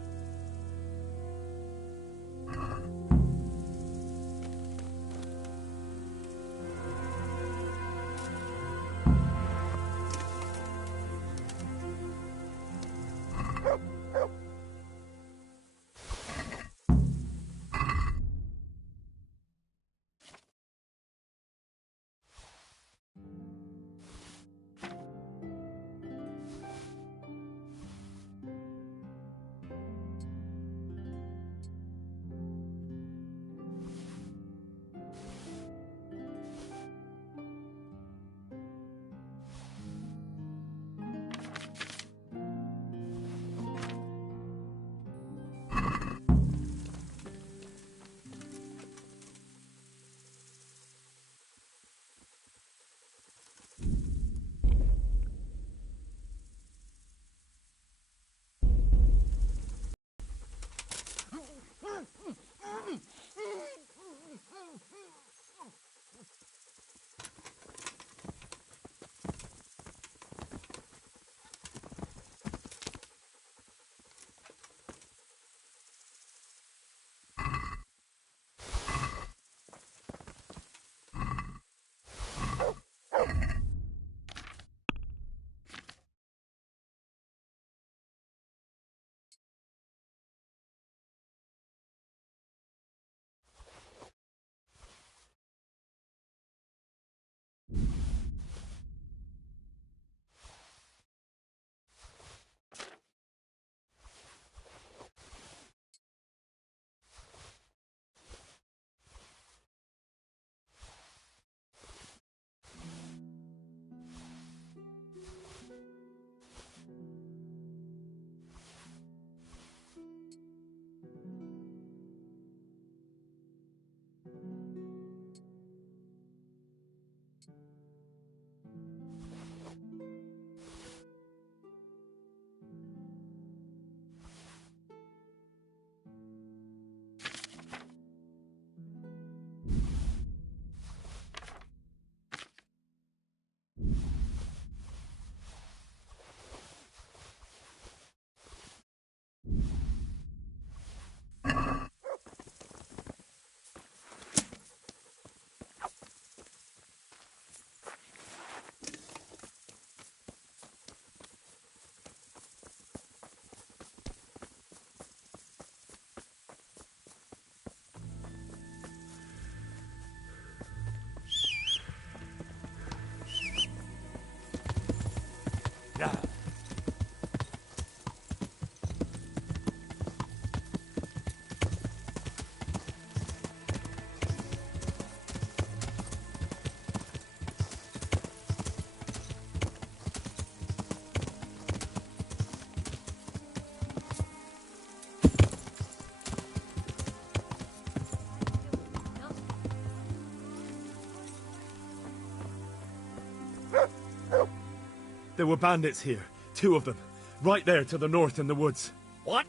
There were bandits here. 2 of them. Right there to the north in the woods. What?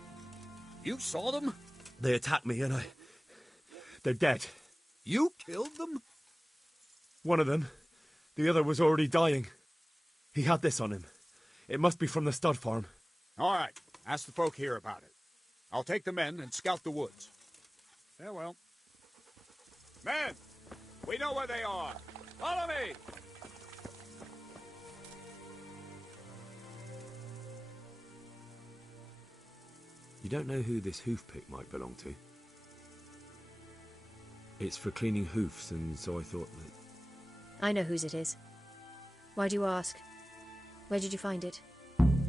You saw them? They attacked me and they're dead. You killed them? One of them. The other was already dying. He had this on him. It must be from the stud farm. All right. Ask the folk here about it. I'll take the men and scout the woods. Farewell. Men! We know where they are. Follow me! You don't know who this hoof pick might belong to? It's for cleaning hoofs, and so I thought that... I know whose it is. Why do you ask? Where did you find it?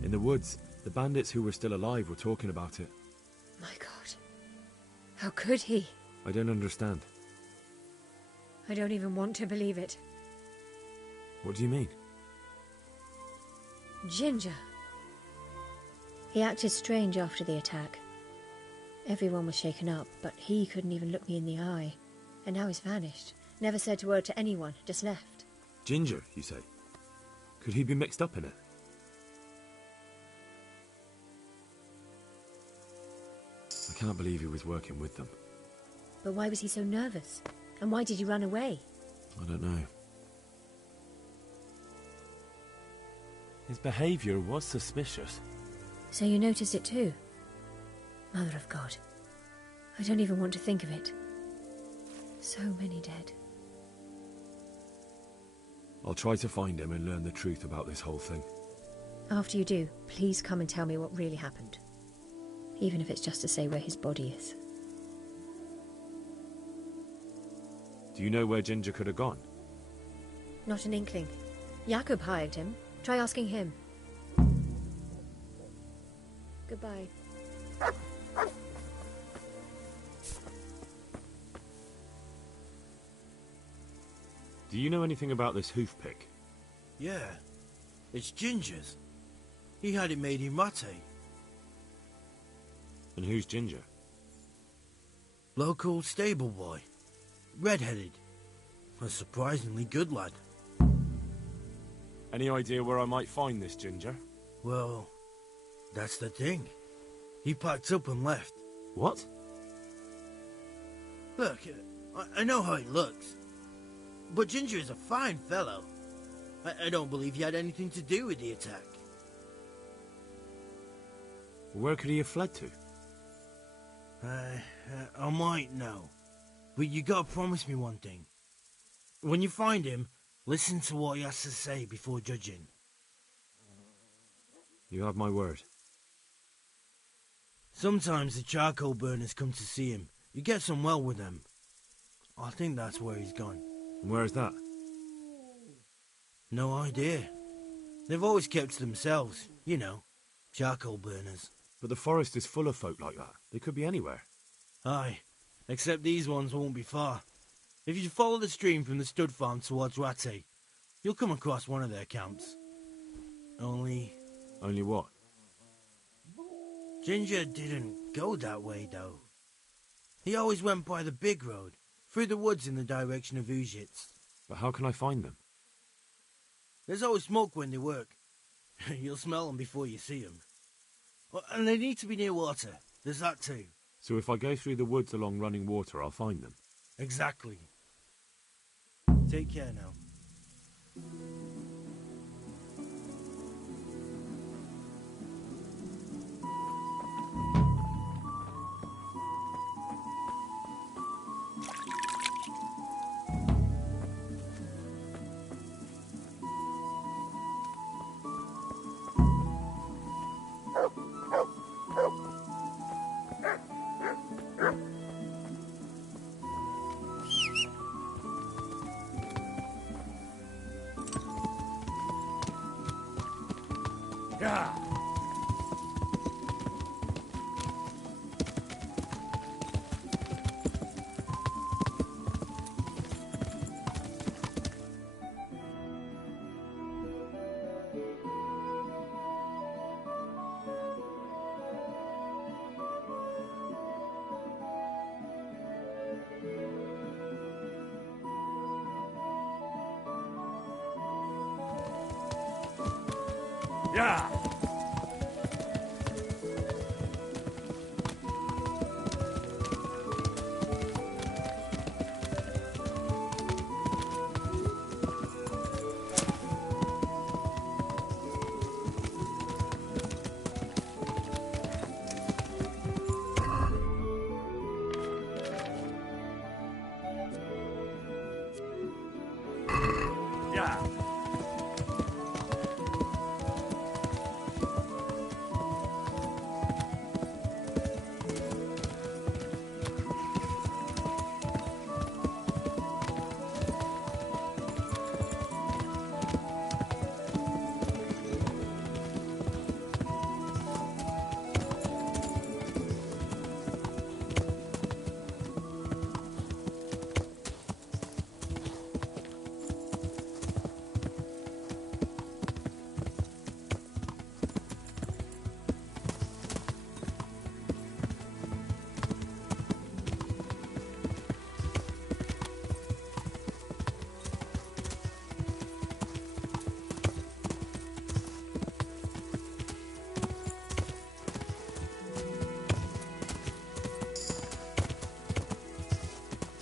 In the woods. The bandits who were still alive were talking about it. My God. How could he? I don't understand. I don't even want to believe it. What do you mean? Ginger. He acted strange after the attack. Everyone was shaken up, but he couldn't even look me in the eye. And now he's vanished. Never said a word to anyone, just left. Ginger, you say? Could he be mixed up in it? I can't believe he was working with them. But why was he so nervous? And why did he run away? I don't know. His behaviour was suspicious. So you noticed it too? Mother of God. I don't even want to think of it. So many dead. I'll try to find him and learn the truth about this whole thing. After you do, please come and tell me what really happened. Even if it's just to say where his body is. Do you know where Ginger could have gone? Not an inkling. Jakob hired him. Try asking him. Goodbye. Do you know anything about this hoof pick? Yeah. It's Ginger's. He had it made in Mate. And who's Ginger? Local stable boy. Red-headed. A surprisingly good lad. Any idea where I might find this Ginger? Well, that's the thing. He packed up and left. What? Look, I know how he looks. But Ginger is a fine fellow. I don't believe he had anything to do with the attack. Where could he have fled to? I might know. But you gotta promise me one thing. When you find him, listen to what he has to say before judging. You have my word. Sometimes the charcoal burners come to see him. He gets on well with them. I think that's where he's gone. And where's that? No idea. They've always kept to themselves, you know, charcoal burners. But the forest is full of folk like that. They could be anywhere. Aye, except these ones won't be far. If you follow the stream from the stud farm towards Rate, you'll come across one of their camps. Only what? Ginger didn't go that way, though. He always went by the big road, through the woods in the direction of Ujits. But how can I find them? There's always smoke when they work. You'll smell them before you see them. And they need to be near water. There's that too. So if I go through the woods along running water, I'll find them? Exactly. Take care now. Yeah. Yeah.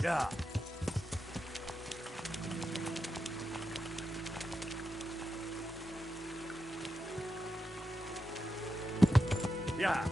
Yeah. Yeah. Yeah.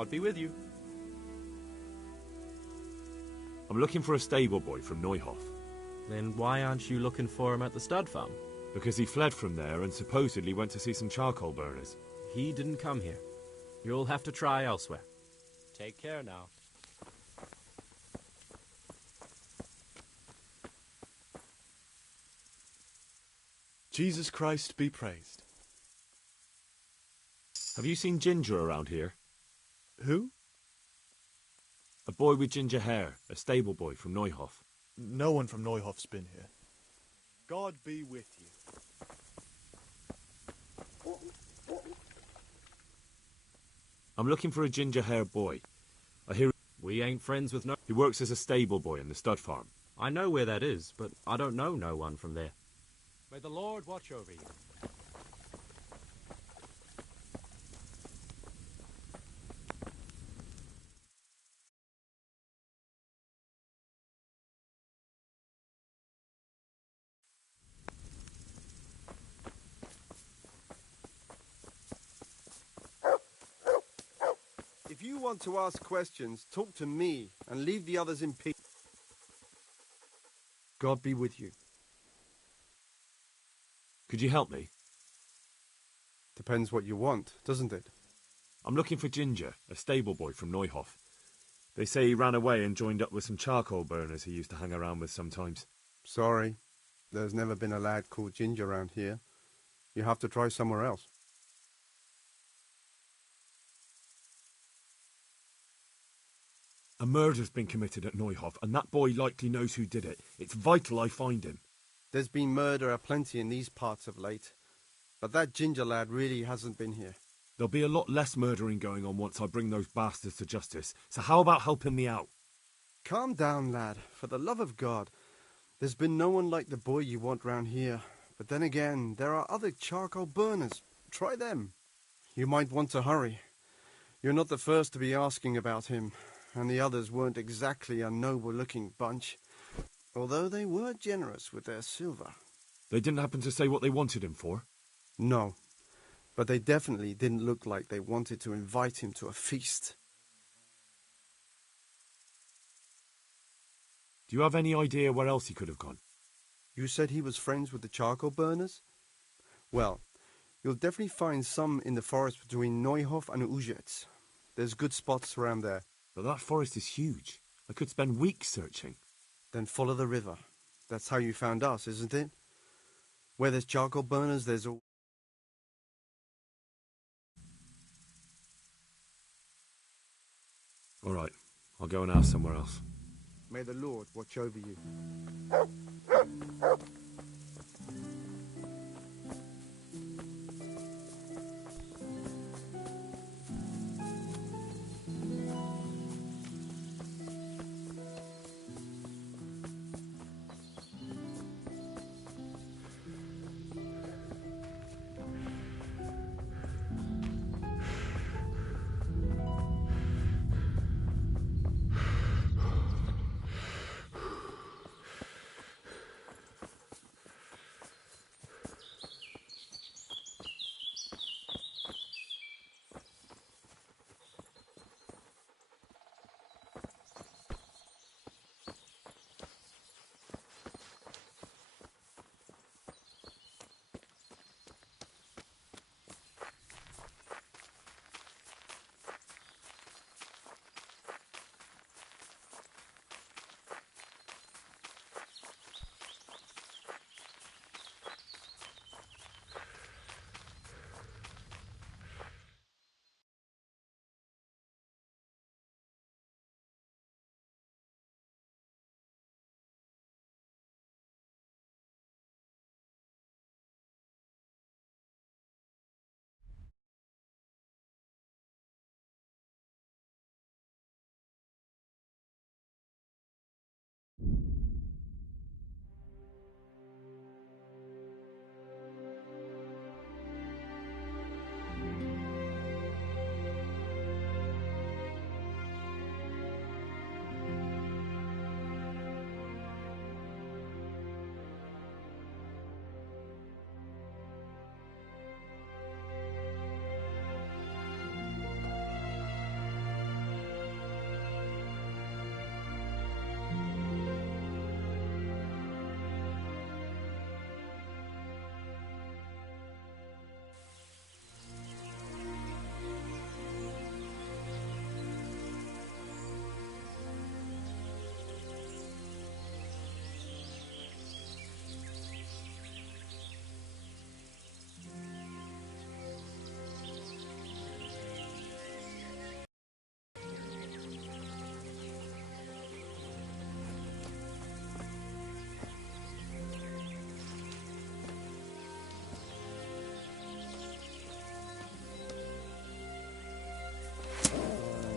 God be with you. I'm looking for a stable boy from Neuhof. Then why aren't you looking for him at the stud farm? Because he fled from there and supposedly went to see some charcoal burners. He didn't come here. You'll have to try elsewhere. Take care now. Jesus Christ be praised. Have you seen Ginger around here? Who? A boy with ginger hair, a stable boy from Neuhof. No one from Neuhof's been here. God be with you. I'm looking for a ginger hair boy. I hear we ain't friends with no... He works as a stable boy in the stud farm. I know where that is, but I don't know no one from there. May the Lord watch over you. If you want to ask questions, talk to me and leave the others in peace. God be with you. Could you help me? Depends what you want, doesn't it? I'm looking for Ginger, a stable boy from Neuhof. They say he ran away and joined up with some charcoal burners he used to hang around with sometimes. Sorry, there's never been a lad called Ginger around here. You have to try somewhere else. A murder's been committed at Neuhof, and that boy likely knows who did it. It's vital I find him. There's been murder aplenty in these parts of late, but that Ginger lad really hasn't been here. There'll be a lot less murdering going on once I bring those bastards to justice, so how about helping me out? Calm down, lad, for the love of God. There's been no one like the boy you want round here, but then again, there are other charcoal burners. Try them. You might want to hurry. You're not the first to be asking about him, and the others weren't exactly a noble-looking bunch, although they were generous with their silver. They didn't happen to say what they wanted him for? No, but they definitely didn't look like they wanted to invite him to a feast. Do you have any idea where else he could have gone? You said he was friends with the charcoal burners? Well, you'll definitely find some in the forest between Neuhof and Ujetz. There's good spots around there. But that forest is huge. I could spend weeks searching. Then follow the river. That's how you found us, isn't it? Where there's charcoal burners, there's all... All right, I'll go and ask somewhere else. May the Lord watch over you.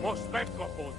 Mospekopon.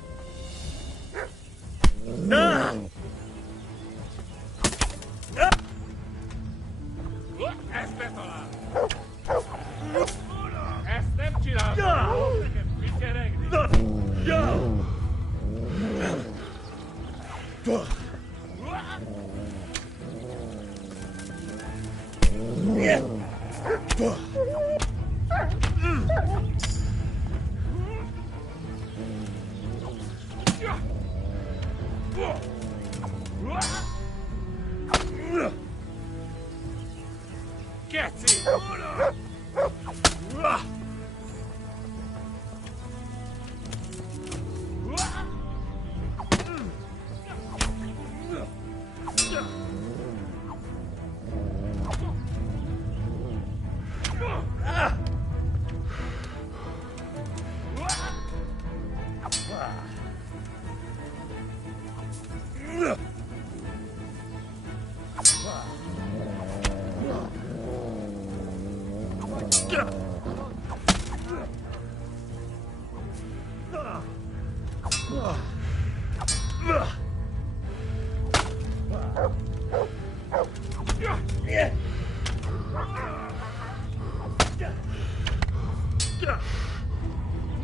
Get in!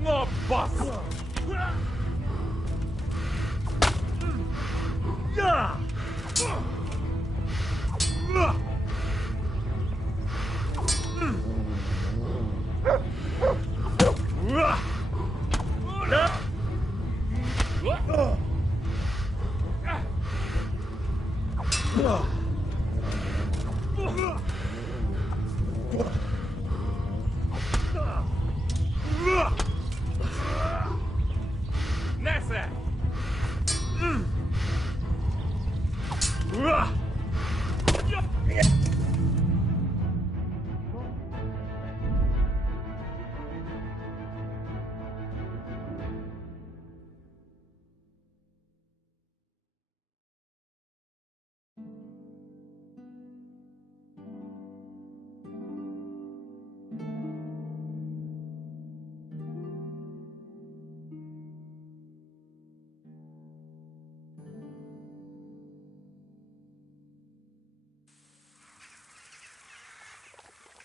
More boss! Nessa!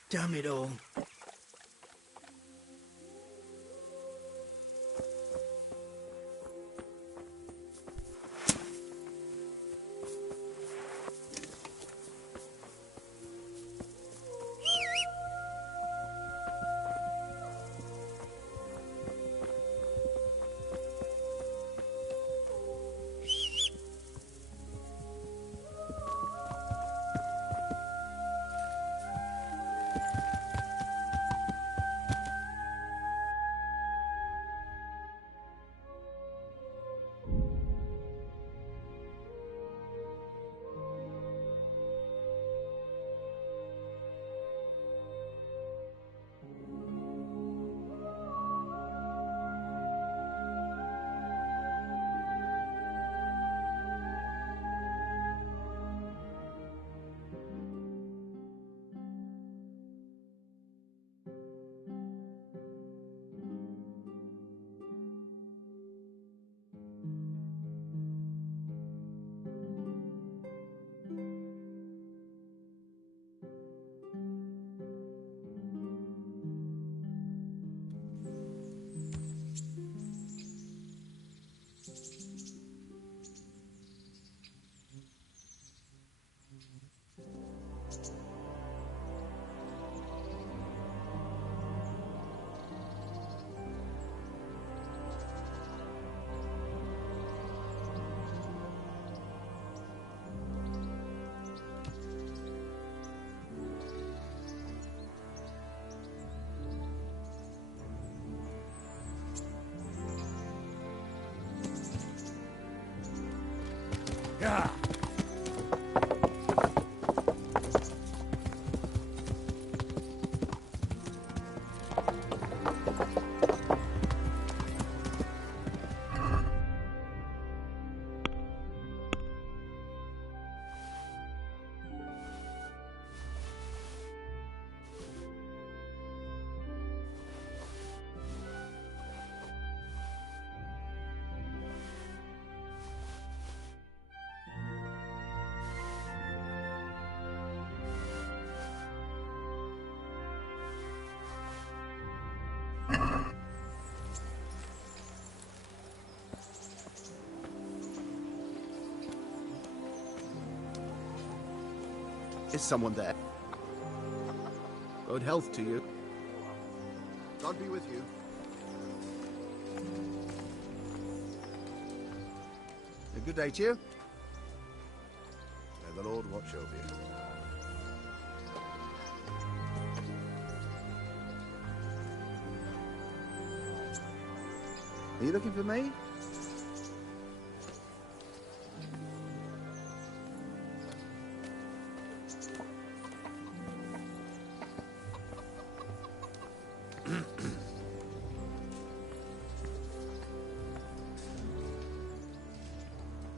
Damn it all. Yeah. Is someone there? Good health to you. God be with you. A good day to you. May the Lord watch over you. Are you looking for me?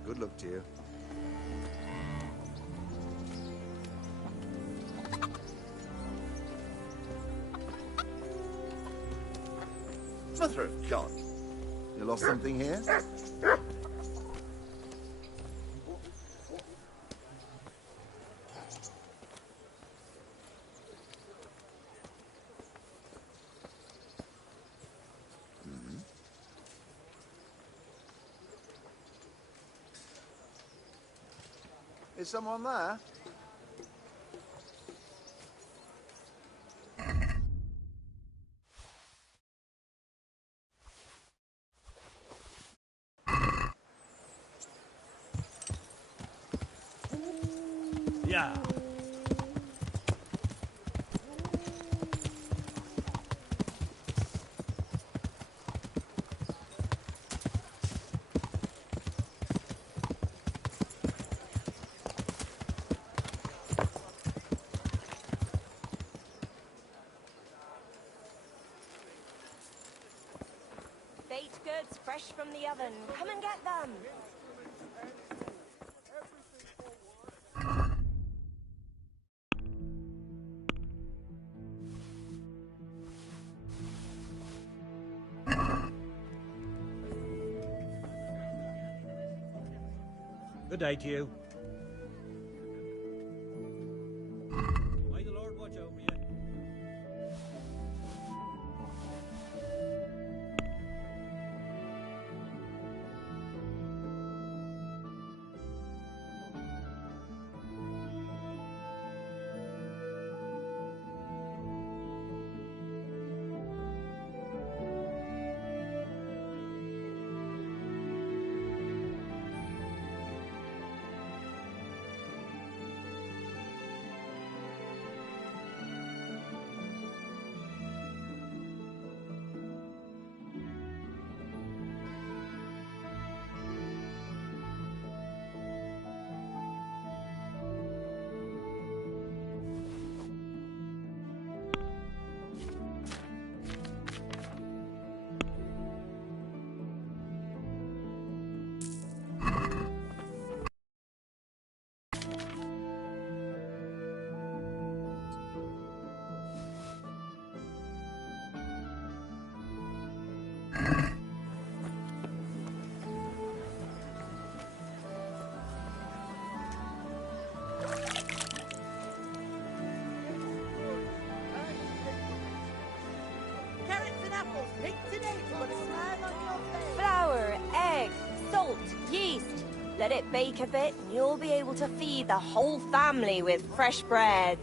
Good luck to you. Mother of God! You lost something here? Is someone there? Yeah. Baked goods fresh from the oven. Come and get them. Good day to you. May the Lord watch over you. Carrots and apples, picked today to put a smile on your face. Flour, egg, salt, yeast. Let it bake a bit and you'll be able to feed the whole family with fresh bread.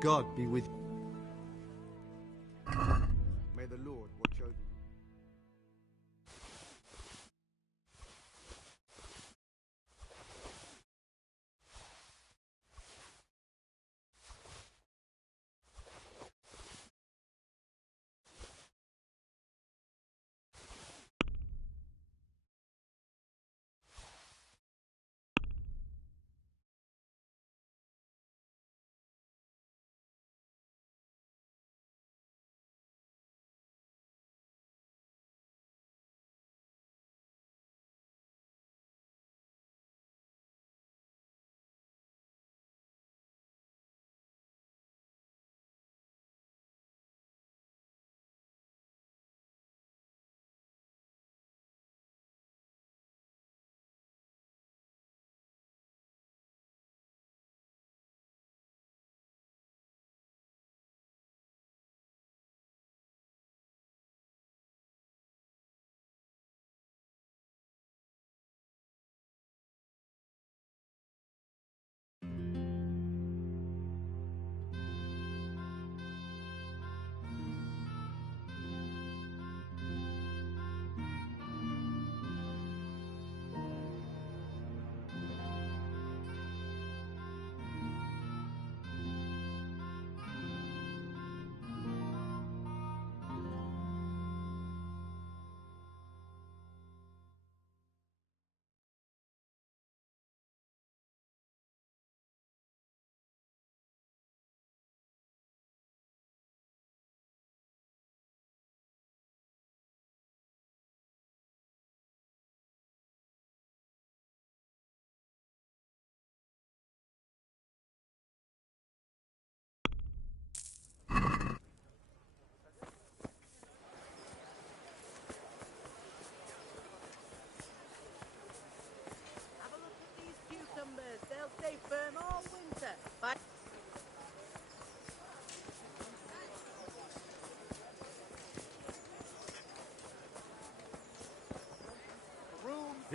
God be with you. May the Lord watch over you.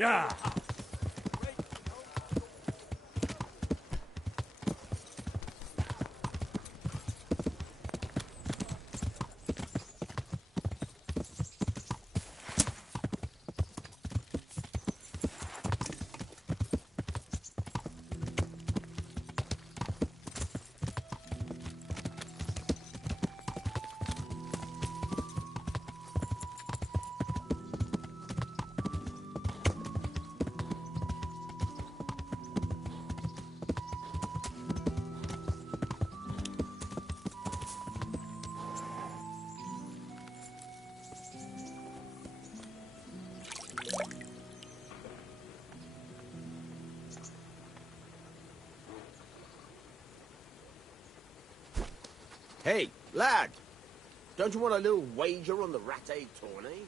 Yeah. Hey, lad! Don't you want a little wager on the rat-egg tourney?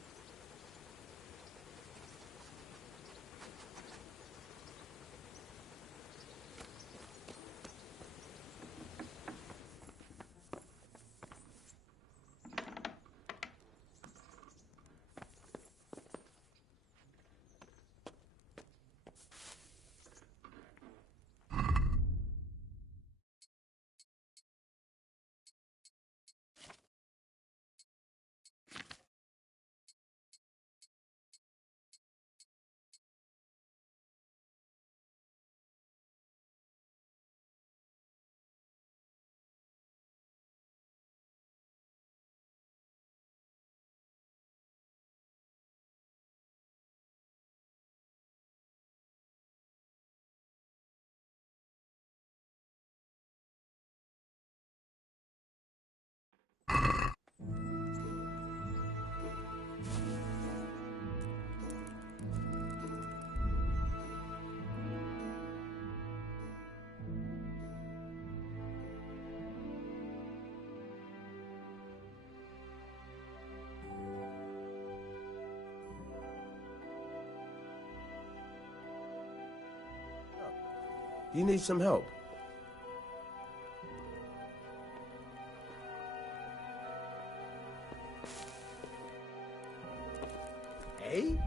Do you need some help? Eh?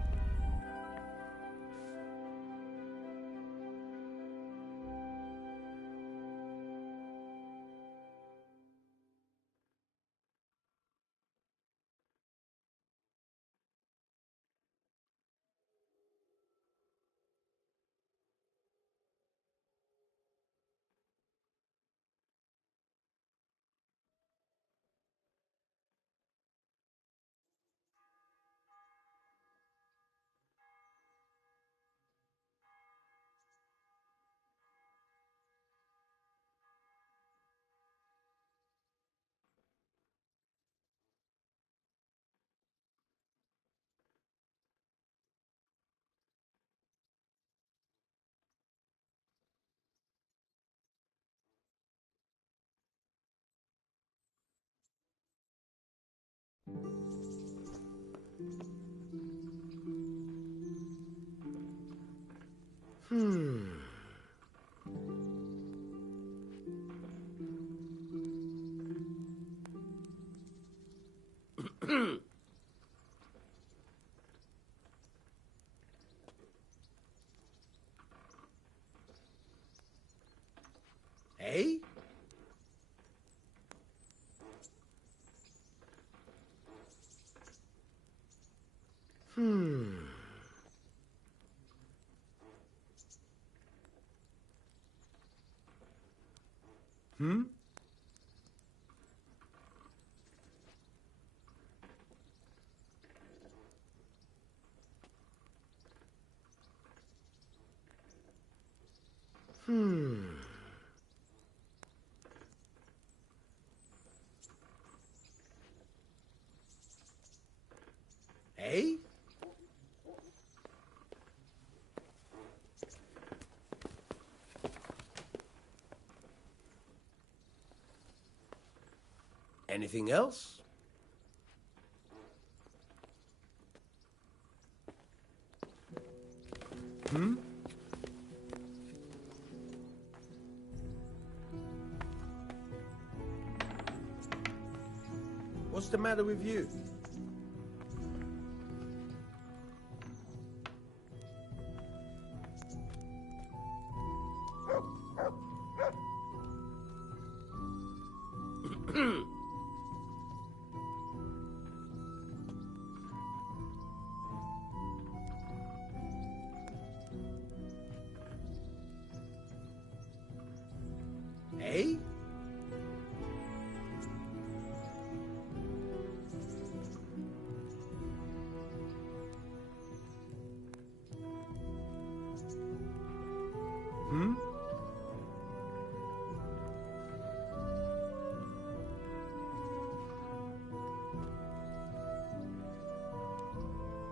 Eh? Hmm? Eh? Anything else? Hmm? What's the matter with you?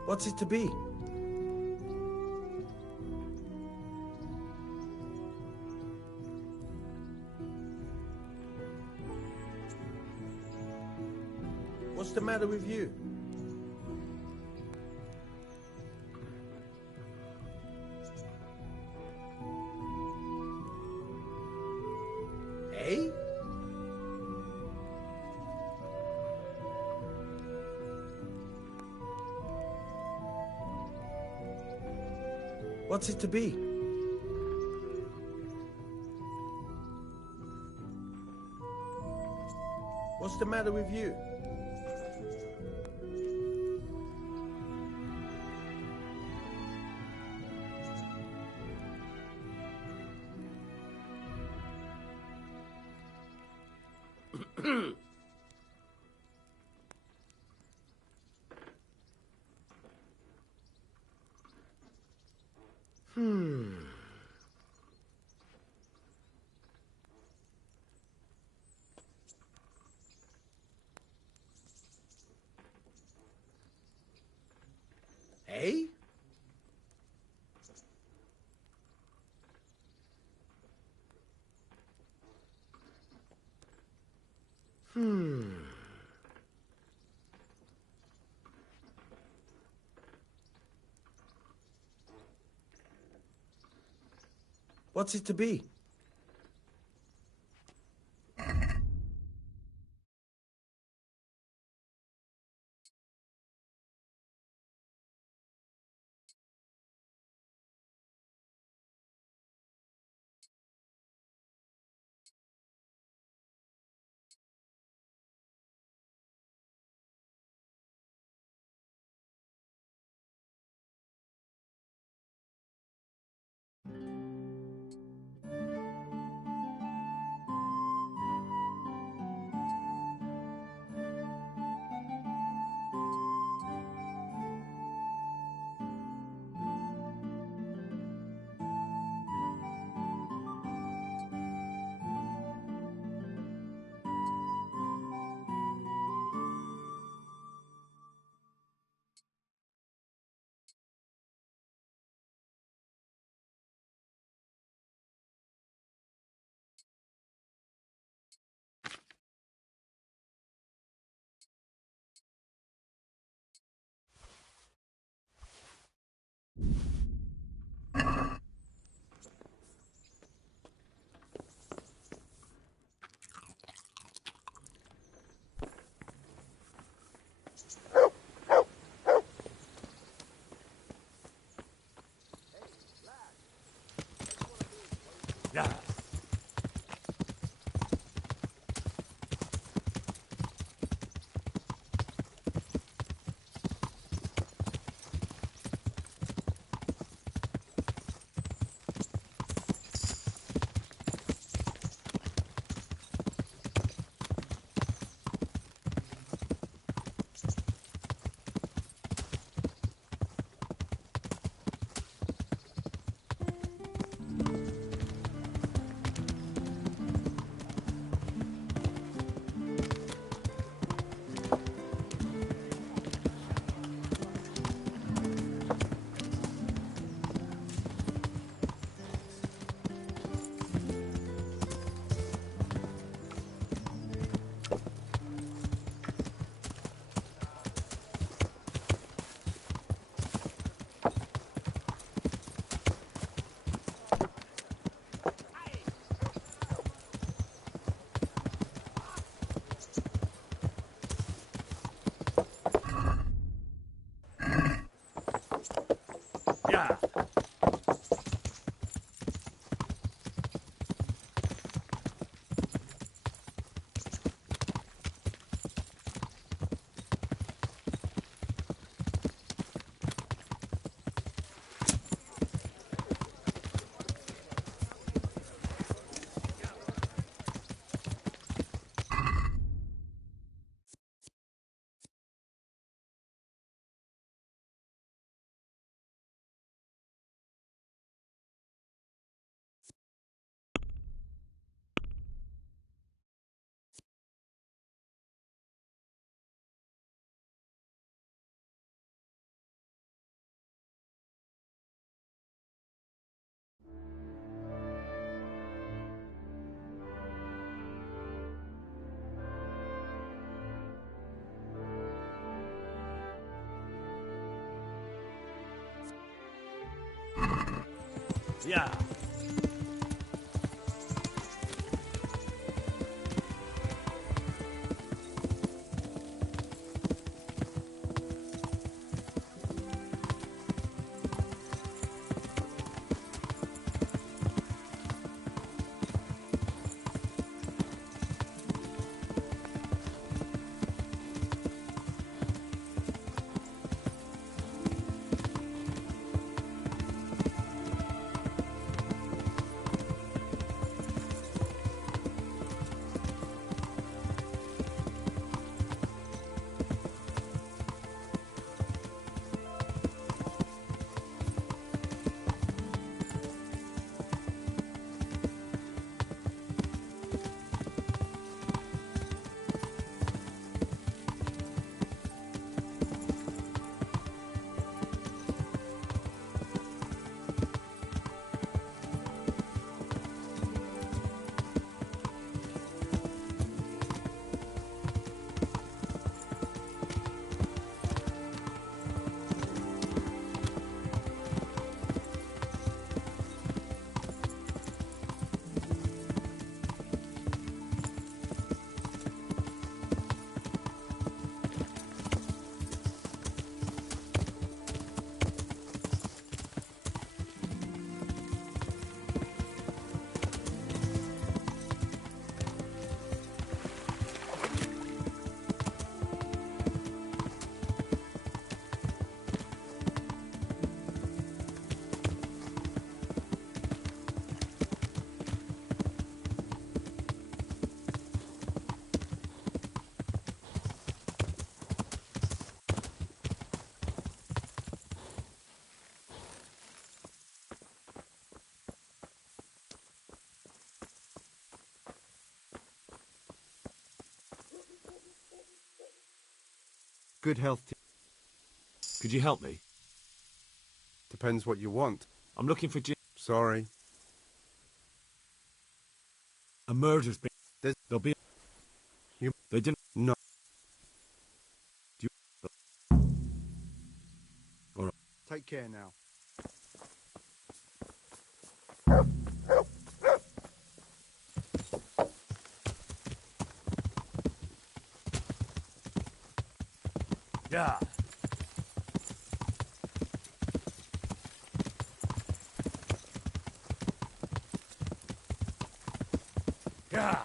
What's it to be? What's the matter with you? Eh? What's it to be? What's the matter with you? Eh? What's it to be? Yeah. Good health. Could you help me? Depends what you want. I'm looking for Jim. Sorry. A murder's been... There'll be... You... They didn't... No. Do you... All right. Take care now. Yeah. Yeah.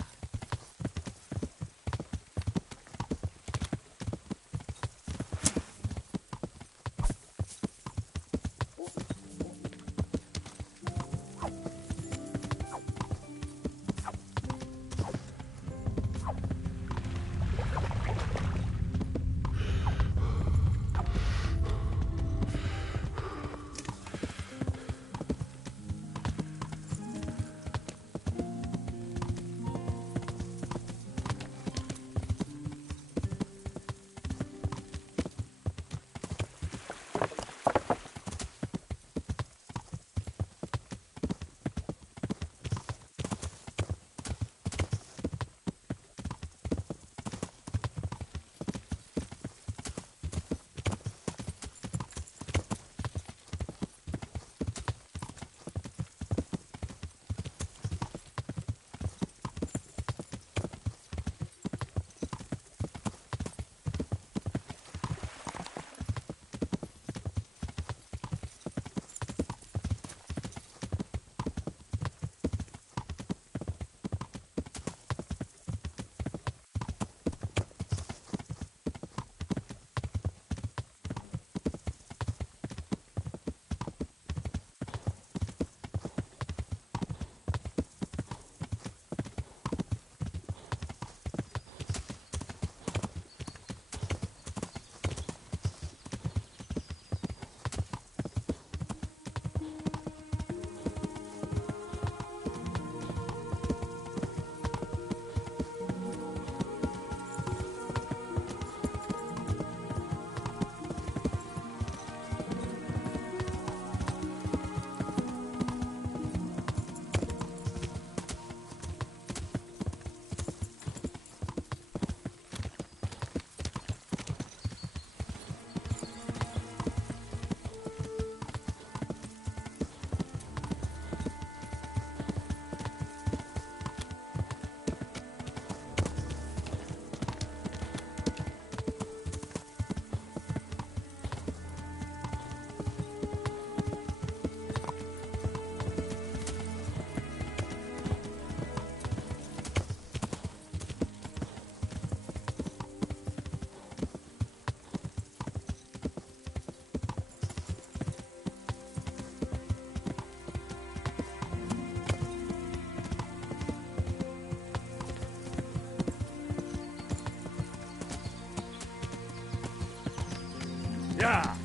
Yeah.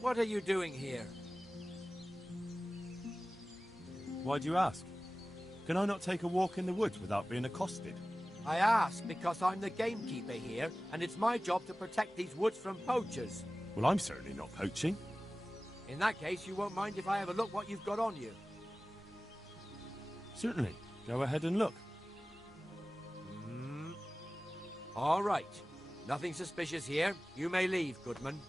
What are you doing here? Why do you ask? Can I not take a walk in the woods without being accosted? I ask because I'm the gamekeeper here, and it's my job to protect these woods from poachers. Well, I'm certainly not poaching. In that case, you won't mind if I have a look what you've got on you. Certainly. Go ahead and look. All right. Nothing suspicious here. You may leave, Goodman.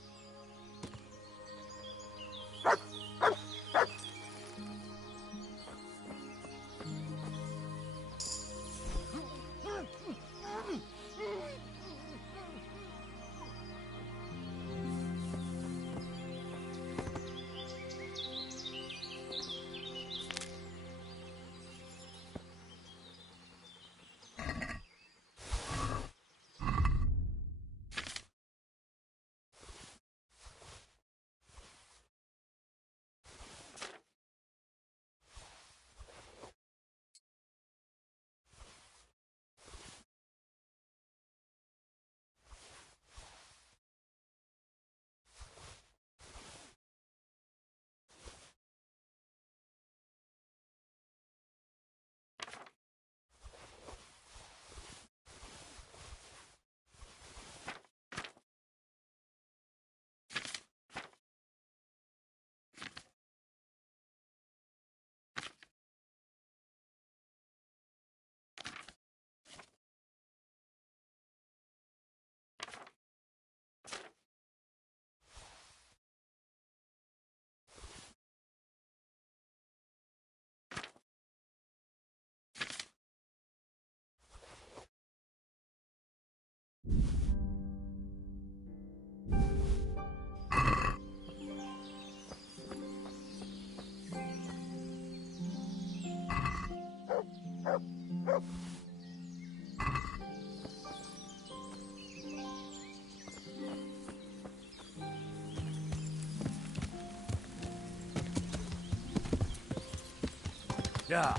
Yeah.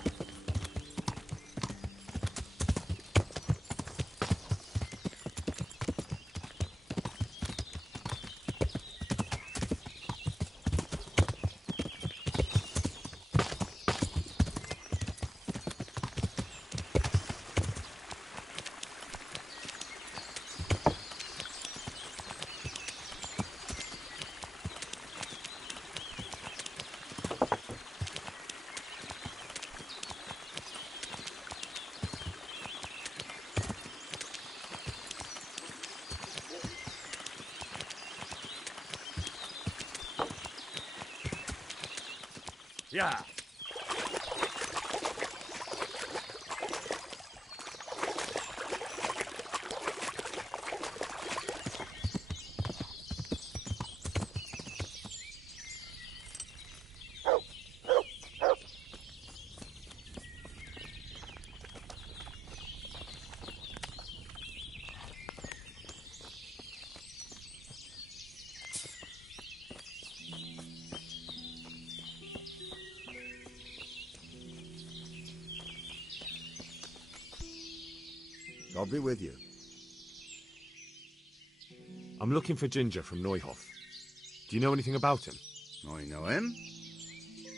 Yeah. God be with you. I'm looking for Ginger from Neuhoff. Do you know anything about him? I know him.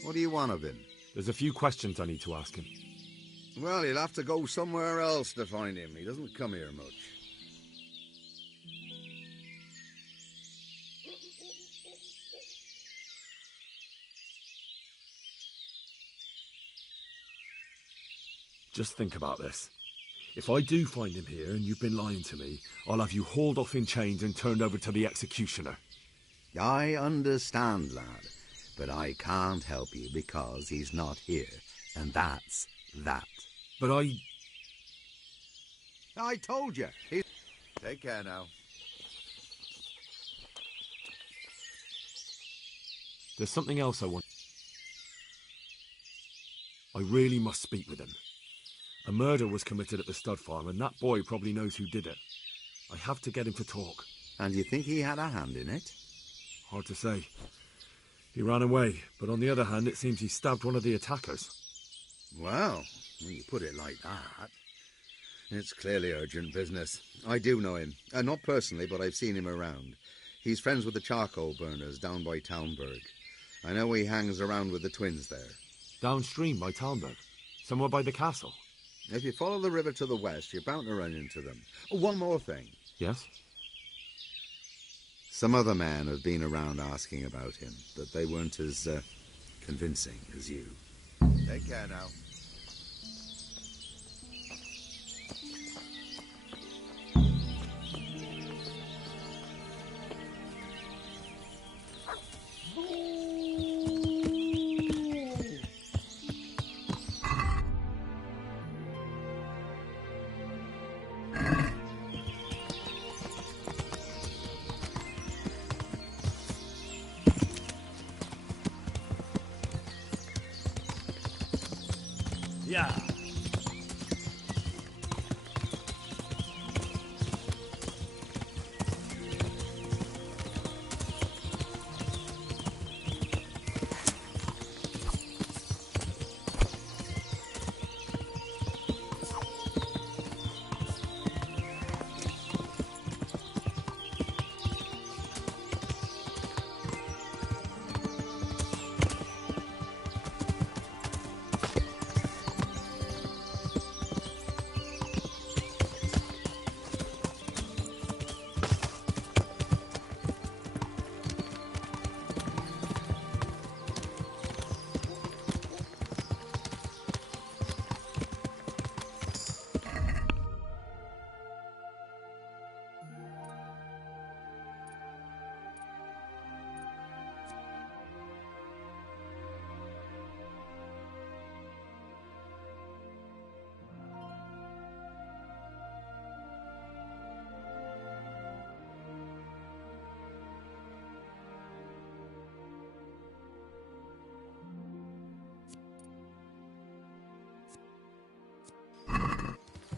What do you want of him? There's a few questions I need to ask him. Well, you'll have to go somewhere else to find him. He doesn't come here much. Just think about this. If I do find him here and you've been lying to me, I'll have you hauled off in chains and turned over to the executioner. I understand, lad, but I can't help you because he's not here, and that's that. But I told you. Take care now. There's something else I want. I really must speak with him. A murder was committed at the stud farm, and that boy probably knows who did it. I have to get him to talk. And you think he had a hand in it? Hard to say. He ran away, but on the other hand, it seems he stabbed one of the attackers. Well, when you put it like that, it's clearly urgent business. I do know him. Not personally, but I've seen him around. He's friends with the charcoal burners down by Townburg. I know he hangs around with the twins there. Downstream by Townburg? Somewhere by the castle? If you follow the river to the west, you're bound to run into them. Oh, one more thing. Yes? Some other men have been around asking about him, but they weren't as convincing as you. Take care now. Yeah.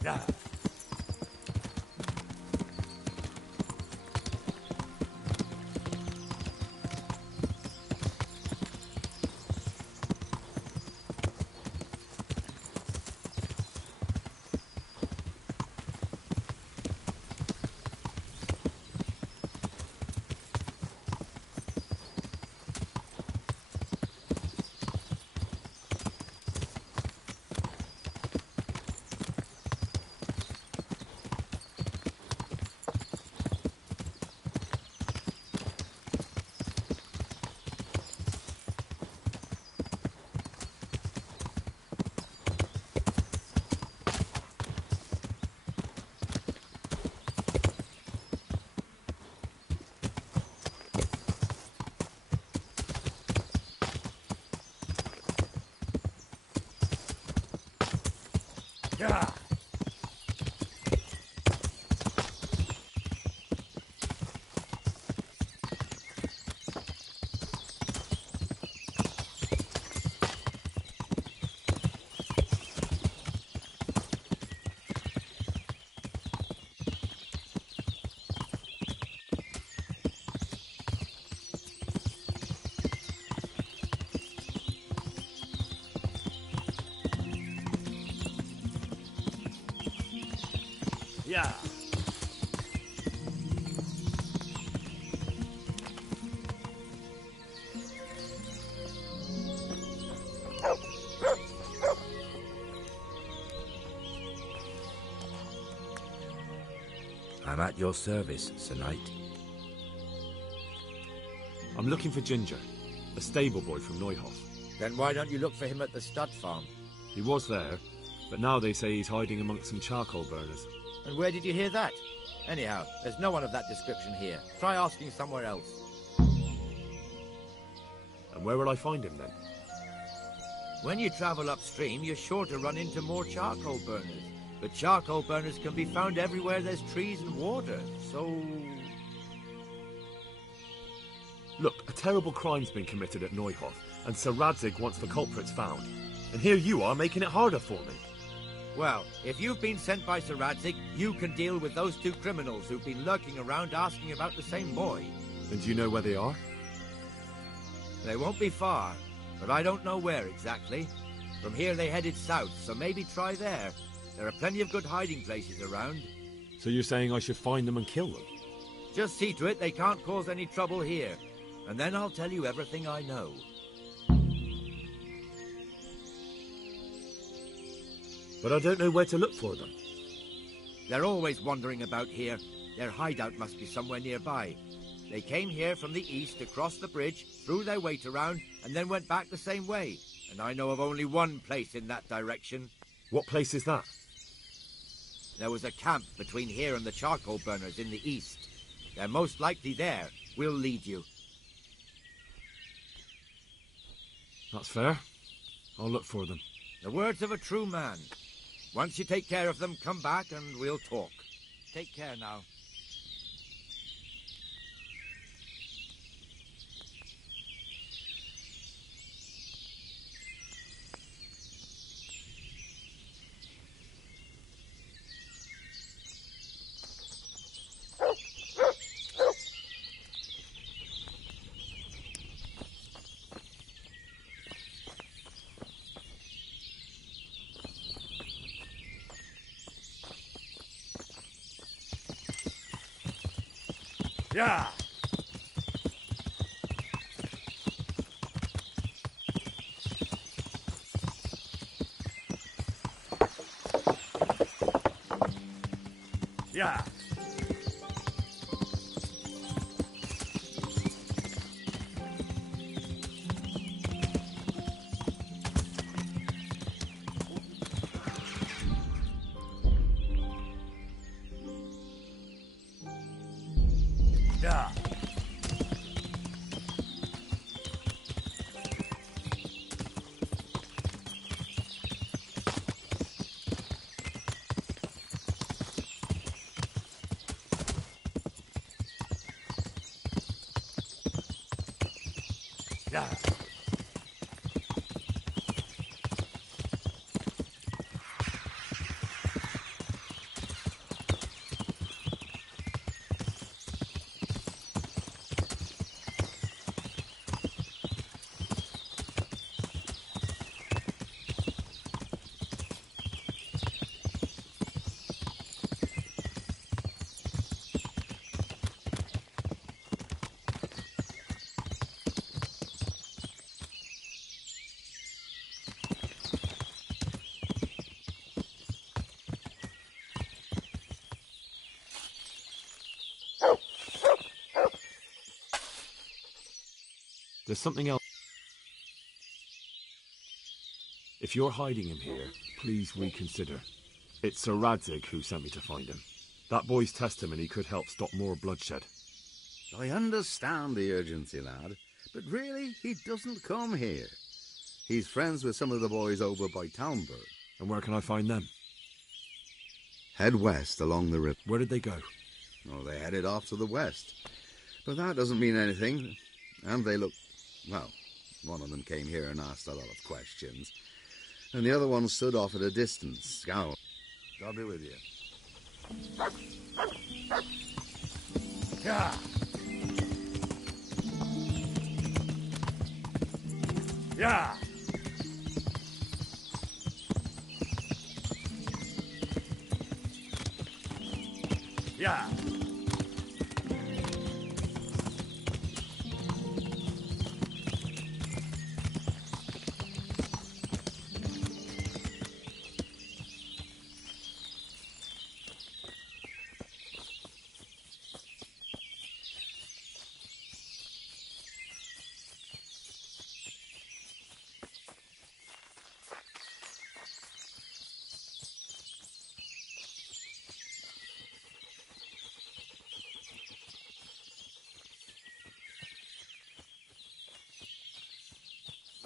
Yeah. Yeah. Yeah. I'm at your service, Sir Knight. I'm looking for Ginger, a stable boy from Neuhof. Then why don't you look for him at the stud farm? He was there, but now they say he's hiding amongst some charcoal burners. And where did you hear that? Anyhow, there's no one of that description here. Try asking somewhere else. And where will I find him then? When you travel upstream, you're sure to run into more charcoal burners. But charcoal burners can be found everywhere there's trees and water, so... Look, a terrible crime's been committed at Neuhof, and Sir Radzig wants the culprits found. And here you are making it harder for me. Well, if you've been sent by Sir Radzig, you can deal with those two criminals who've been lurking around asking about the same boy. And do you know where they are? They won't be far, but I don't know where exactly. From here they headed south, so maybe try there. There are plenty of good hiding places around. So you're saying I should find them and kill them? Just see to it they can't cause any trouble here. And then I'll tell you everything I know. But I don't know where to look for them. They're always wandering about here. Their hideout must be somewhere nearby. They came here from the east, across the bridge, threw their weight around, and then went back the same way. And I know of only one place in that direction. What place is that? There was a camp between here and the charcoal burners in the east. They're most likely there. We'll lead you. That's fair. I'll look for them. The words of a true man. Once you take care of them, come back and we'll talk. Take care now. Yeah. Yeah. Yeah. Yeah. There's something else. If you're hiding him here, please reconsider. It's Sir Radzig who sent me to find him. That boy's testimony could help stop more bloodshed. I understand the urgency, lad, but really, he doesn't come here. He's friends with some of the boys over by Townburg. And where can I find them? Head west along the river. Where did they go? Oh, they headed off to the west. But that doesn't mean anything. And they look... Well, one of them came here and asked a lot of questions. And the other one stood off at a distance, scowling. God be with you. Yeah. Yeah. Yeah.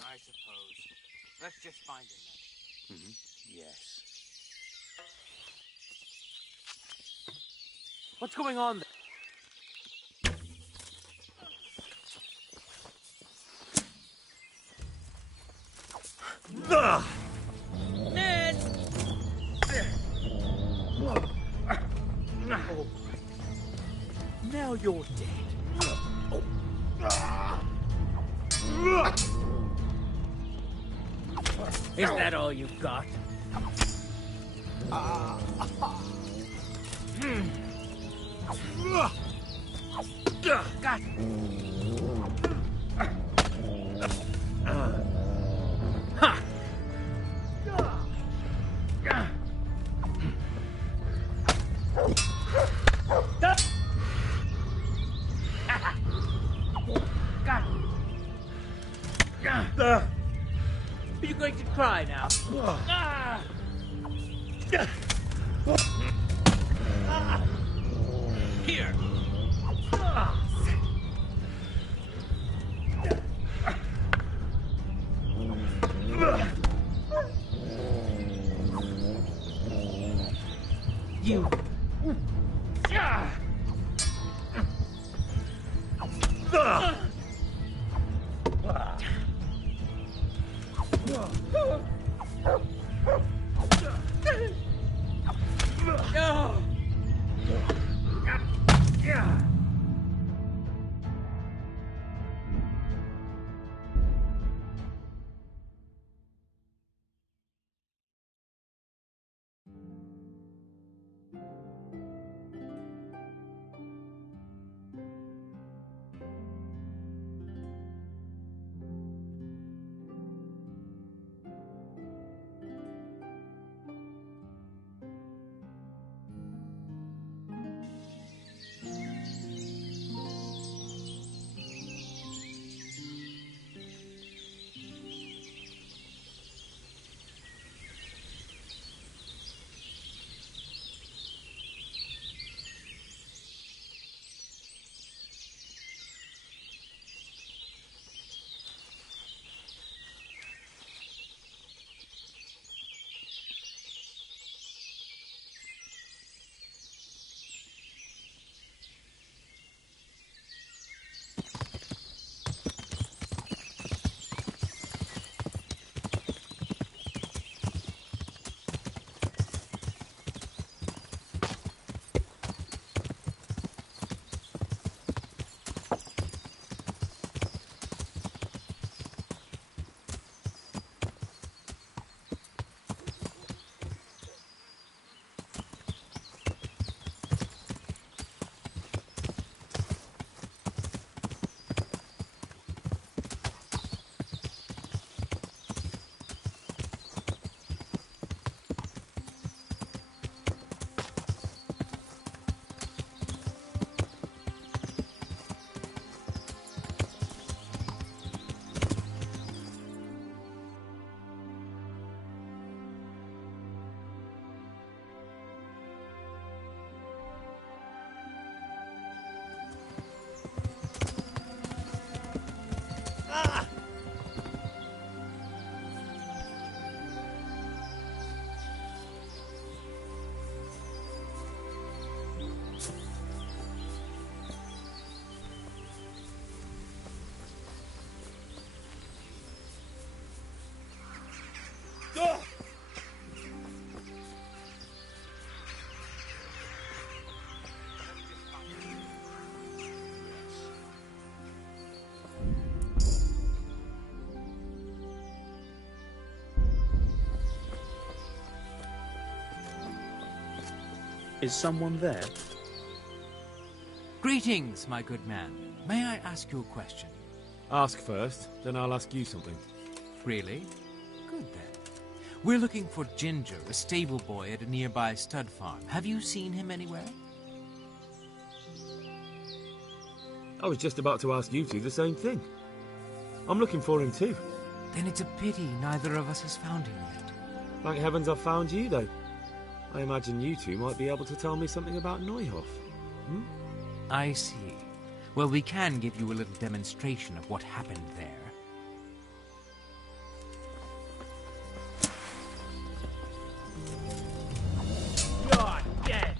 I suppose. Let's just find him then. Yes. What's going on there? Ned! All right. Now you're dead. Is that all you've got? God. Ha! Are you going to cry now? Here. You. Is someone there? Greetings, my good man. May I ask you a question? Ask first, then I'll ask you something. Really? Good then. We're looking for Ginger, a stable boy at a nearby stud farm. Have you seen him anywhere? I was just about to ask you two the same thing. I'm looking for him too. Then it's a pity neither of us has found him yet. Thank heavens I've found you, though. I imagine you two might be able to tell me something about Neuhoff. Hmm? I see. Well, we can give you a little demonstration of what happened there. You're dead!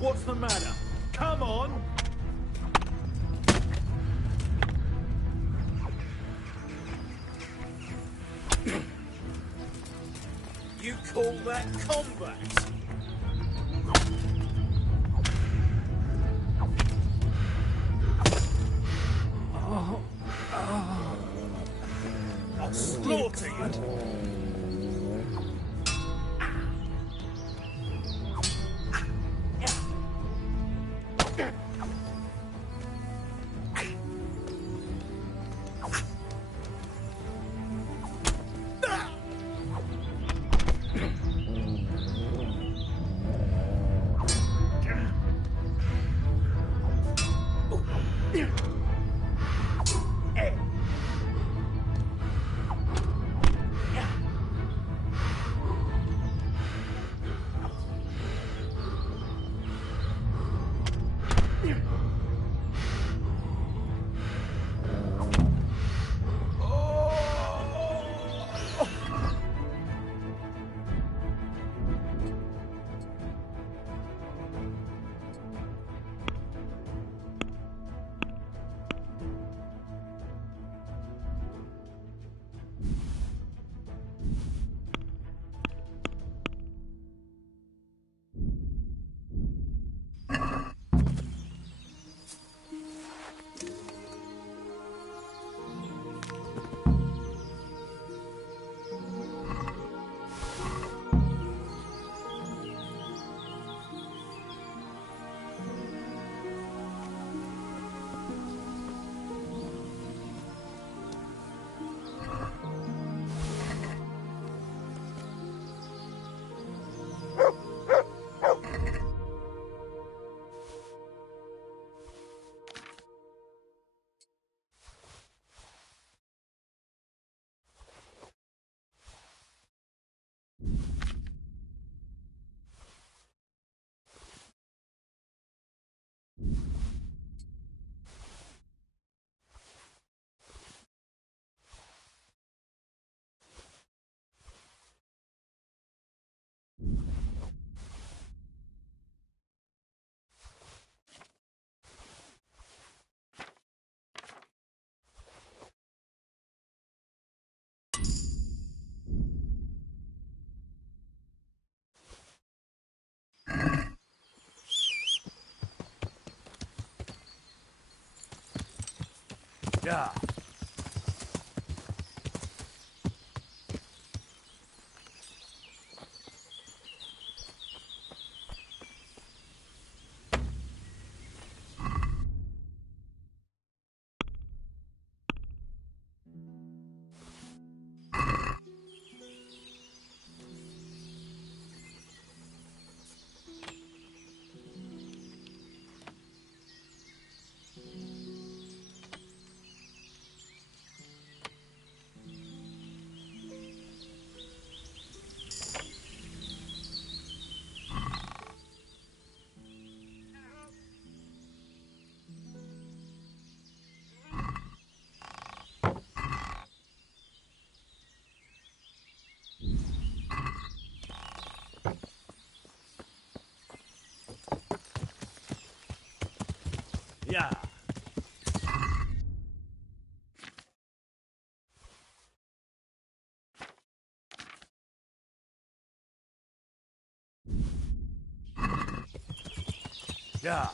What's the matter? Come on! call that combat? I'll slaughter you! Yeah. Yeah. Yeah.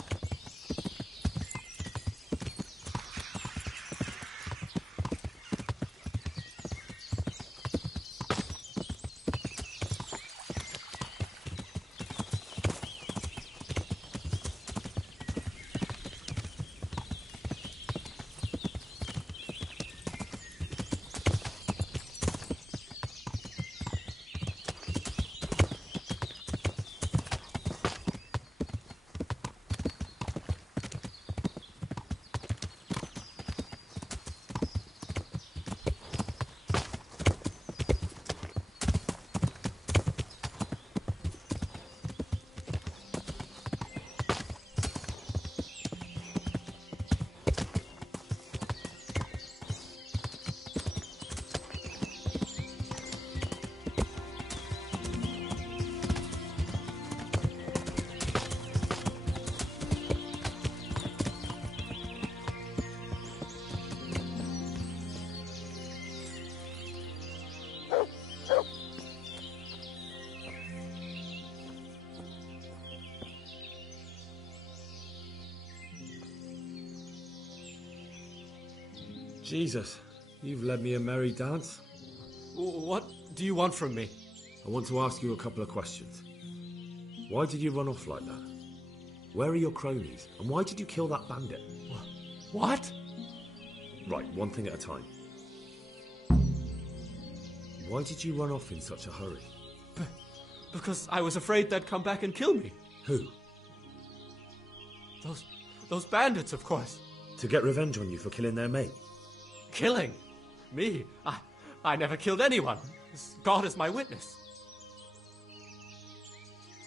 Jesus, you've led me a merry dance. What do you want from me? I want to ask you a couple of questions. Why did you run off like that? Where are your cronies? And why did you kill that bandit? What? Right, one thing at a time. Why did you run off in such a hurry? Because I was afraid they'd come back and kill me. Who? Those bandits, of course. To get revenge on you for killing their mate? Killing? Me? I never killed anyone. God is my witness.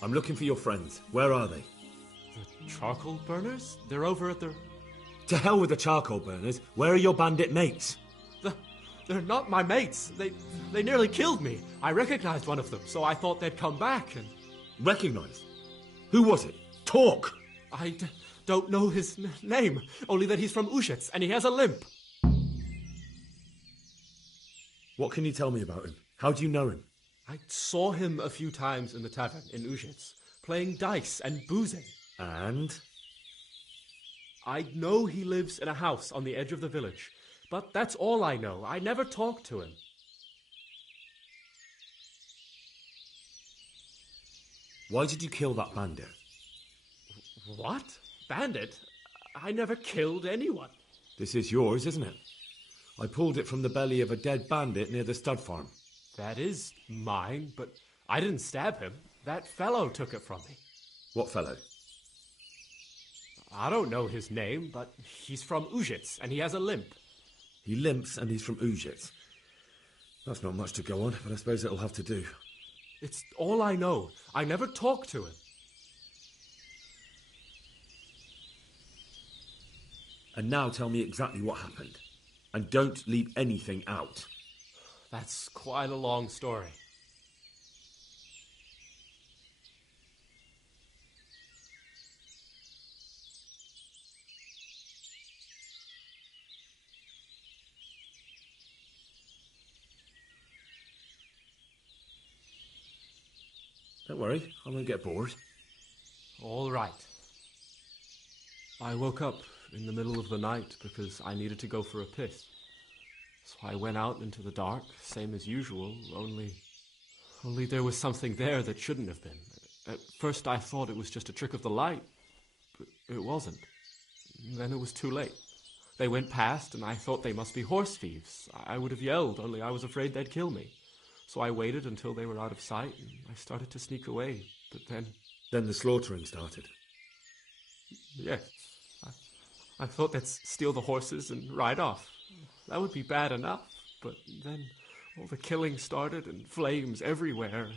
I'm looking for your friends. Where are they? The charcoal burners? They're over at the... To hell with the charcoal burners. Where are your bandit mates? They're not my mates. They nearly killed me. I recognized one of them, so I thought they'd come back and... Recognized? Who was it? Talk! I don't know his name, only that he's from Ushitz, and he has a limp. What can you tell me about him? How do you know him? I saw him a few times in the tavern in Ushitz, playing dice and boozing. And? I know he lives in a house on the edge of the village, but that's all I know. I never talked to him. Why did you kill that bandit? What? Bandit? I never killed anyone. This is yours, isn't it? I pulled it from the belly of a dead bandit near the stud farm. That is mine, but I didn't stab him. That fellow took it from me. What fellow? I don't know his name, but he's from Ushitz, and he has a limp. He limps and he's from Ushitz. That's not much to go on, but I suppose it'll have to do. It's all I know. I never talked to him. And now tell me exactly what happened. And don't leave anything out. That's quite a long story. Don't worry, I won't get bored. All right. I woke up in the middle of the night because I needed to go for a piss. So I went out into the dark, same as usual, only there was something there that shouldn't have been. At first I thought it was just a trick of the light, but it wasn't. Then it was too late. They went past and I thought they must be horse thieves. I would have yelled, only I was afraid they'd kill me. So I waited until they were out of sight and I started to sneak away, but then... Then the slaughtering started? Yes. I thought they'd steal the horses and ride off. That would be bad enough, but then all the killing started and flames everywhere.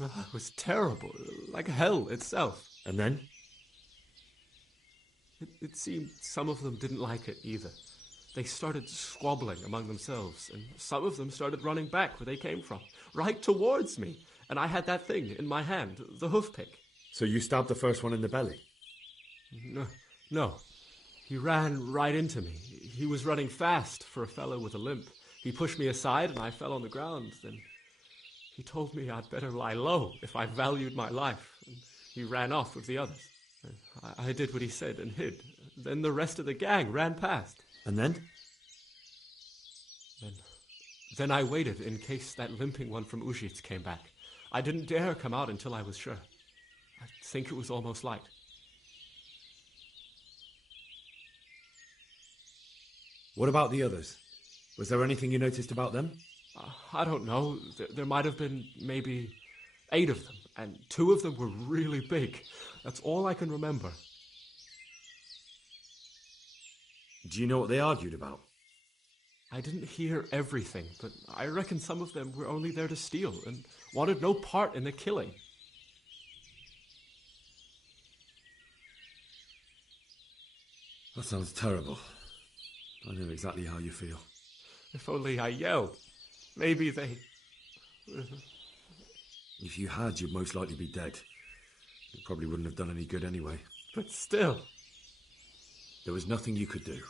It was terrible, like hell itself. And then? It seemed some of them didn't like it either. They started squabbling among themselves, and some of them started running back where they came from, right towards me. And I had that thing in my hand, the hoof pick. So you stabbed the first one in the belly? No. He ran right into me. He was running fast for a fellow with a limp. He pushed me aside and I fell on the ground. Then he told me I'd better lie low if I valued my life. And he ran off with the others. I did what he said and hid. Then the rest of the gang ran past. And then? Then I waited in case that limping one from Ushitz came back. I didn't dare come out until I was sure. I think it was almost light. What about the others? Was there anything you noticed about them? I don't know. There might have been maybe 8 of them, and 2 of them were really big. That's all I can remember. Do you know what they argued about? I didn't hear everything, but I reckon some of them were only there to steal and wanted no part in the killing. That sounds terrible. I know exactly how you feel. If only I yelled. Maybe they... If you had, you'd most likely be dead. It probably wouldn't have done any good anyway. But still... There was nothing you could do.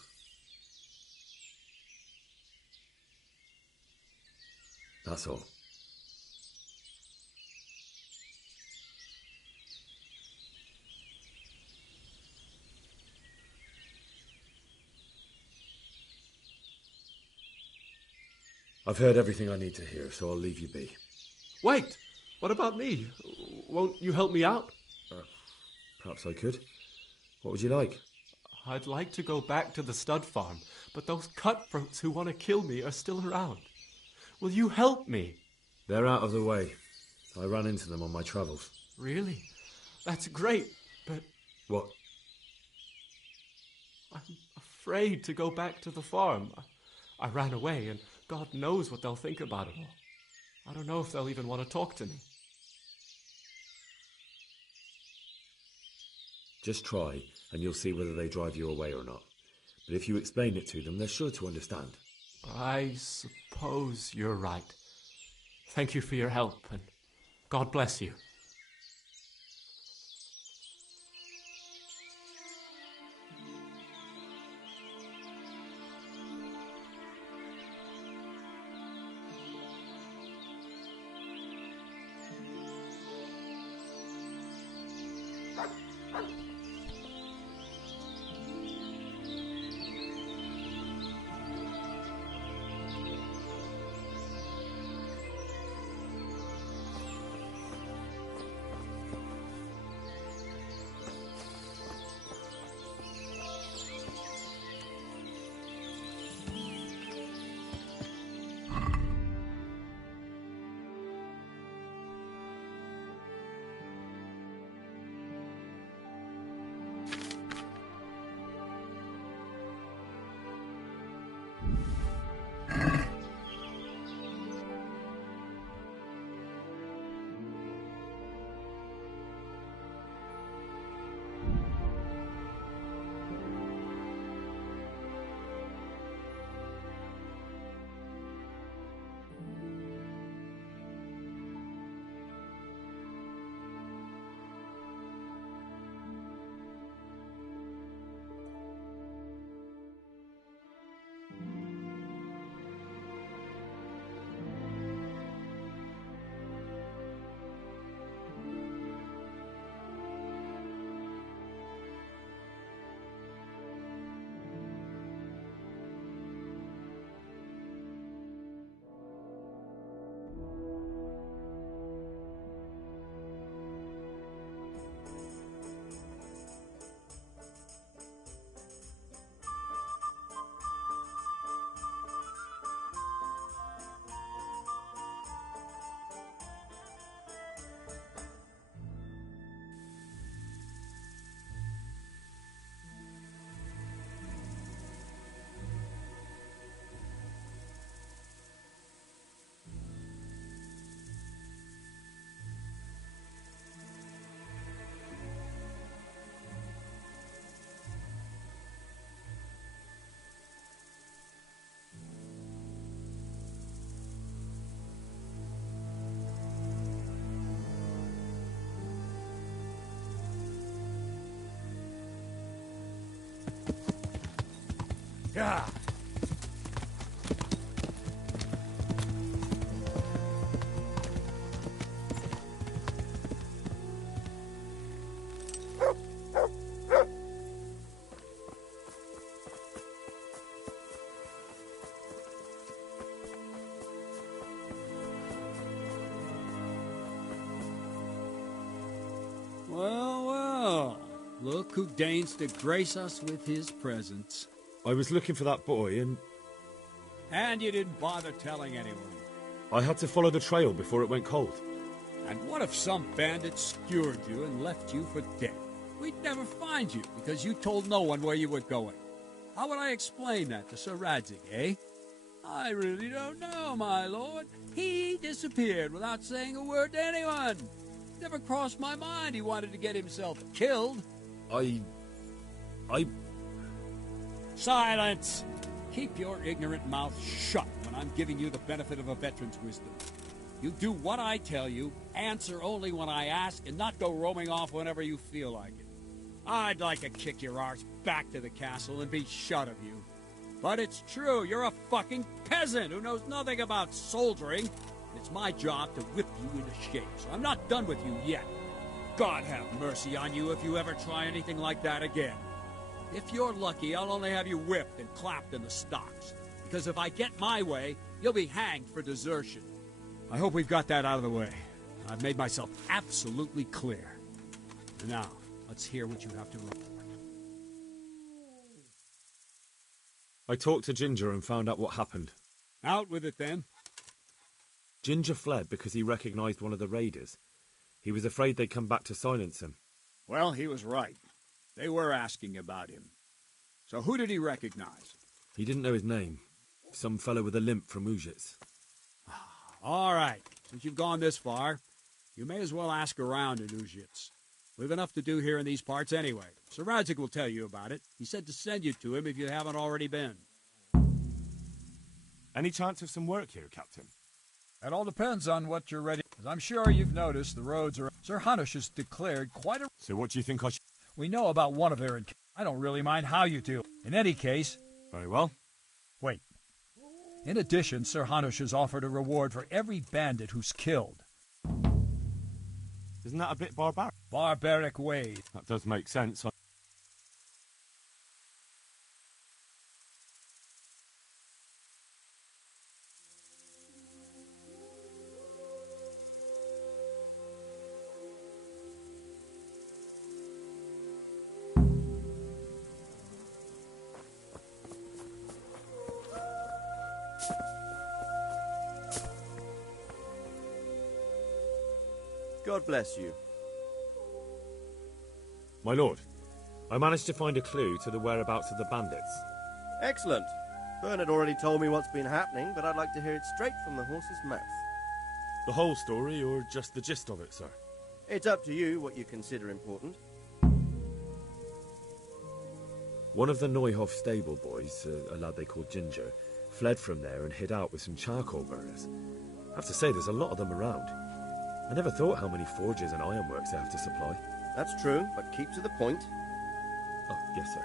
That's all. I've heard everything I need to hear, so I'll leave you be. Wait! What about me? Won't you help me out? Perhaps I could. What would you like? I'd like to go back to the stud farm, but those cutthroats who want to kill me are still around. Will you help me? They're out of the way. I ran into them on my travels. Really? That's great, but... What? I'm afraid to go back to the farm. I ran away, and God knows what they'll think about it all. I don't know if they'll even want to talk to me. Just try, and you'll see whether they drive you away or not. But if you explain it to them, they're sure to understand. I suppose you're right. Thank you for your help, and God bless you. Yeah. Well, well. Look who deigns to grace us with his presence. I was looking for that boy, and And you didn't bother telling anyone. I had to follow the trail before it went cold. And what if some bandit skewered you and left you for dead? We'd never find you because you told no one where you were going. How would I explain that to Sir Radzig, eh? I really don't know, my lord. He disappeared without saying a word to anyone. Never crossed my mind he wanted to get himself killed. I... Silence! Keep your ignorant mouth shut when I'm giving you the benefit of a veteran's wisdom. You do what I tell you, answer only when I ask, and not go roaming off whenever you feel like it. I'd like to kick your arse back to the castle and be shut of you. But it's true, you're a fucking peasant who knows nothing about soldiering. It's my job to whip you into shape, so I'm not done with you yet. God have mercy on you if you ever try anything like that again. If you're lucky, I'll only have you whipped and clapped in the stocks. Because if I get my way, You'll be hanged for desertion. I hope we've got that out of the way. I've made myself absolutely clear. Now, let's hear what you have to report. I talked to Ginger and found out what happened. Out with it, then. Ginger fled because he recognized one of the raiders. He was afraid they'd come back to silence him. Well, he was right. They were asking about him. So who did he recognize? He didn't know his name. Some fellow with a limp from Ujits. All right. Since you've gone this far, you may as well ask around in Ujits. We've enough to do here in these parts anyway. Sir Radzik will tell you about it. He said to send you to him if you haven't already been. Any chance of some work here, Captain? That all depends on what you're ready. As I'm sure you've noticed, the roads are... Sir Hunters has declared quite a... So what do you think I should... We know about one of their... I don't really mind how you do. In any case... Very well. Wait. In addition, Sir Hunters has offered a reward for every bandit who's killed. Isn't that a bit barbaric? Barbaric ways. That does make sense. God bless you. My lord, I managed to find a clue to the whereabouts of the bandits. Excellent. Bernard already told me what's been happening, but I'd like to hear it straight from the horse's mouth. The whole story, or just the gist of it, sir? It's up to you what you consider important. One of the Neuhoff stable boys, a lad they called Ginger, fled from there and hid out with some charcoal burners. I have to say, there's a lot of them around. I never thought how many forges and ironworks they have to supply. That's true, but keep to the point. Oh, yes, sir.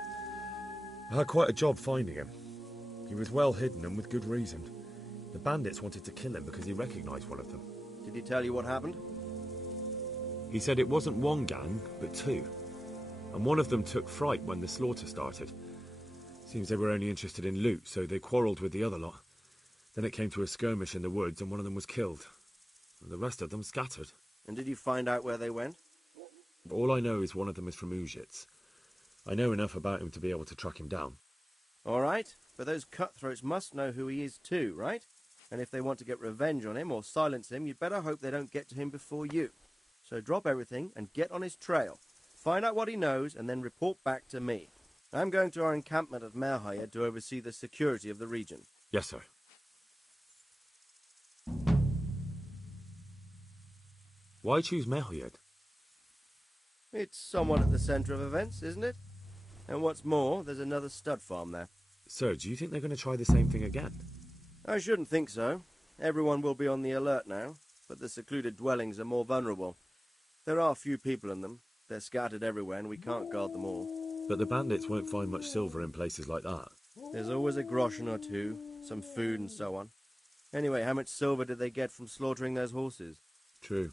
I had quite a job finding him. He was well hidden and with good reason. The bandits wanted to kill him because he recognized one of them. Did he tell you what happened? He said it wasn't one gang, but two. And one of them took fright when the slaughter started. Seems they were only interested in loot, so they quarrelled with the other lot. Then it came to a skirmish in the woods and one of them was killed. And the rest of them scattered. And did you find out where they went? All I know is one of them is from Ujits. I know enough about him to be able to track him down. All right, but those cutthroats must know who he is too, right? And if they want to get revenge on him or silence him, you'd better hope they don't get to him before you. So drop everything and get on his trail. Find out what he knows and then report back to me. I'm going to our encampment at Merhayed to oversee the security of the region. Yes, sir. Why choose Merhayed? It's somewhat at the centre of events, isn't it? And what's more, there's another stud farm there. Sir, do you think they're going to try the same thing again? I shouldn't think so. Everyone will be on the alert now, but the secluded dwellings are more vulnerable. There are few people in them. They're scattered everywhere and we can't guard them all. But the bandits won't find much silver in places like that. There's always a groschen or two, some food and so on. Anyway, how much silver did they get from slaughtering those horses? True.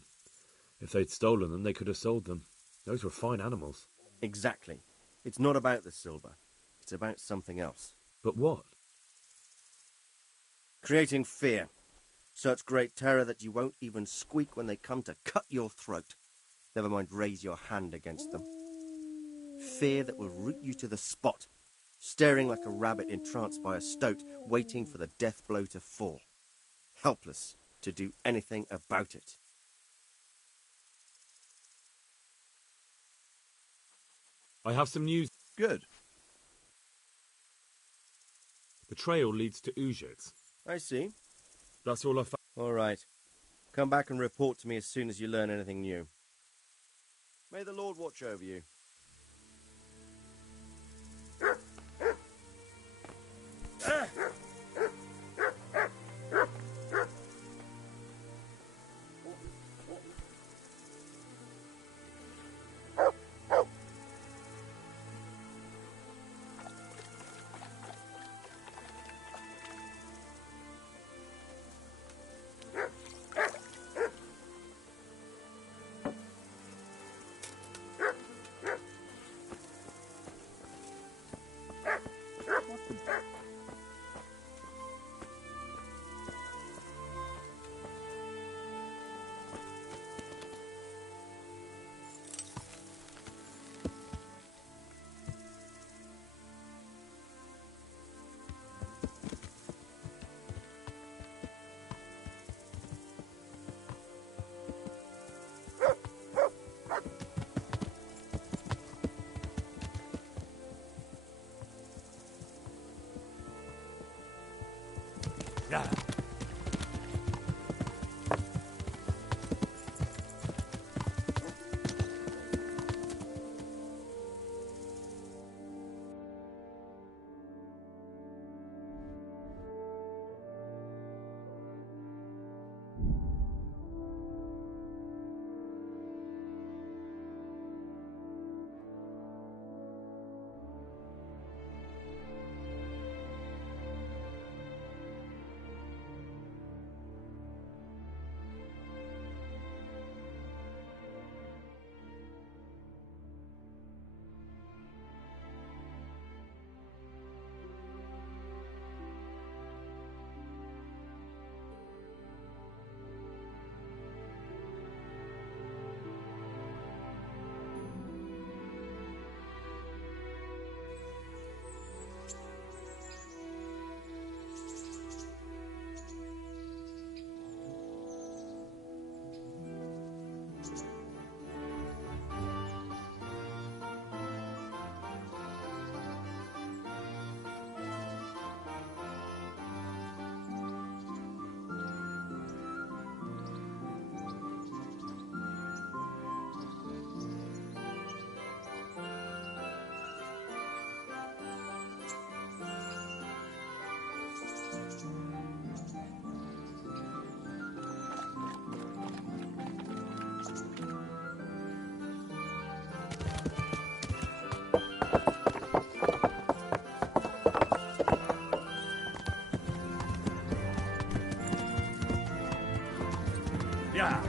If they'd stolen them, they could have sold them. Those were fine animals. Exactly. It's not about the silver. It's about something else. But what? Creating fear. Such great terror that you won't even squeak when they come to cut your throat. Never mind raise your hand against them. Fear that will root you to the spot, staring like a rabbit entranced by a stoat, waiting for the death blow to fall. Helpless to do anything about it. I have some news. Good. The trail leads to Ujits. I see. That's all I found. All right. Come back and report to me as soon as you learn anything new. May the Lord watch over you. Yeah.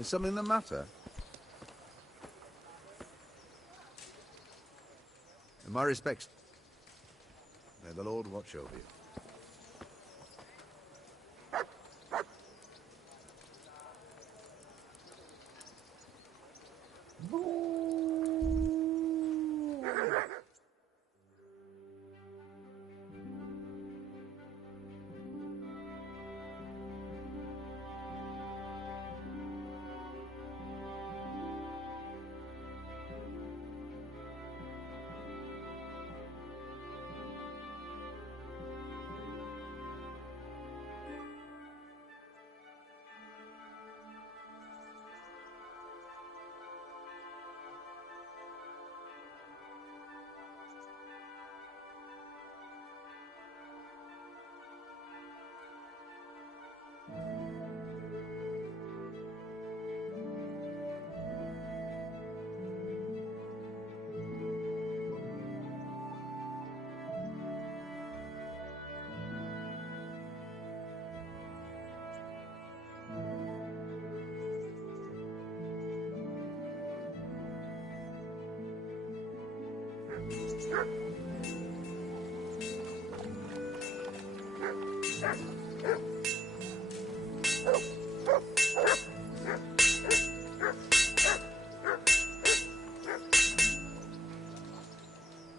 Is something the matter? In my respects, may the Lord watch over you.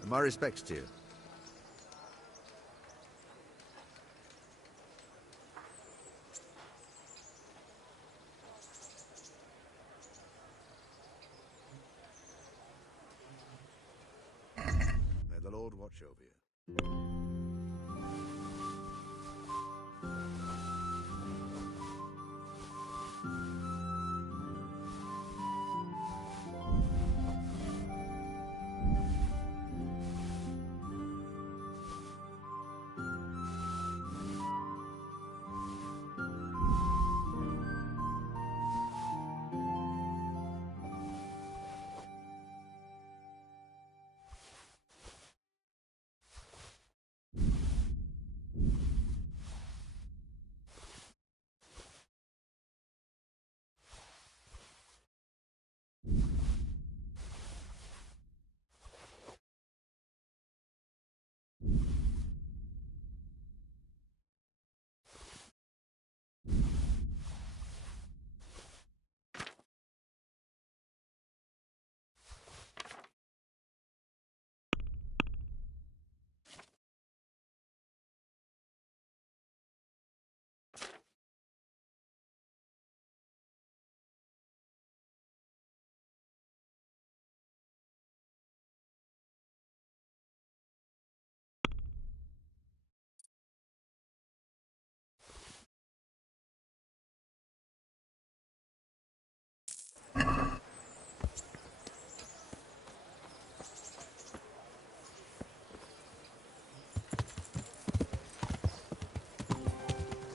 And my respects to you. May the Lord watch over you.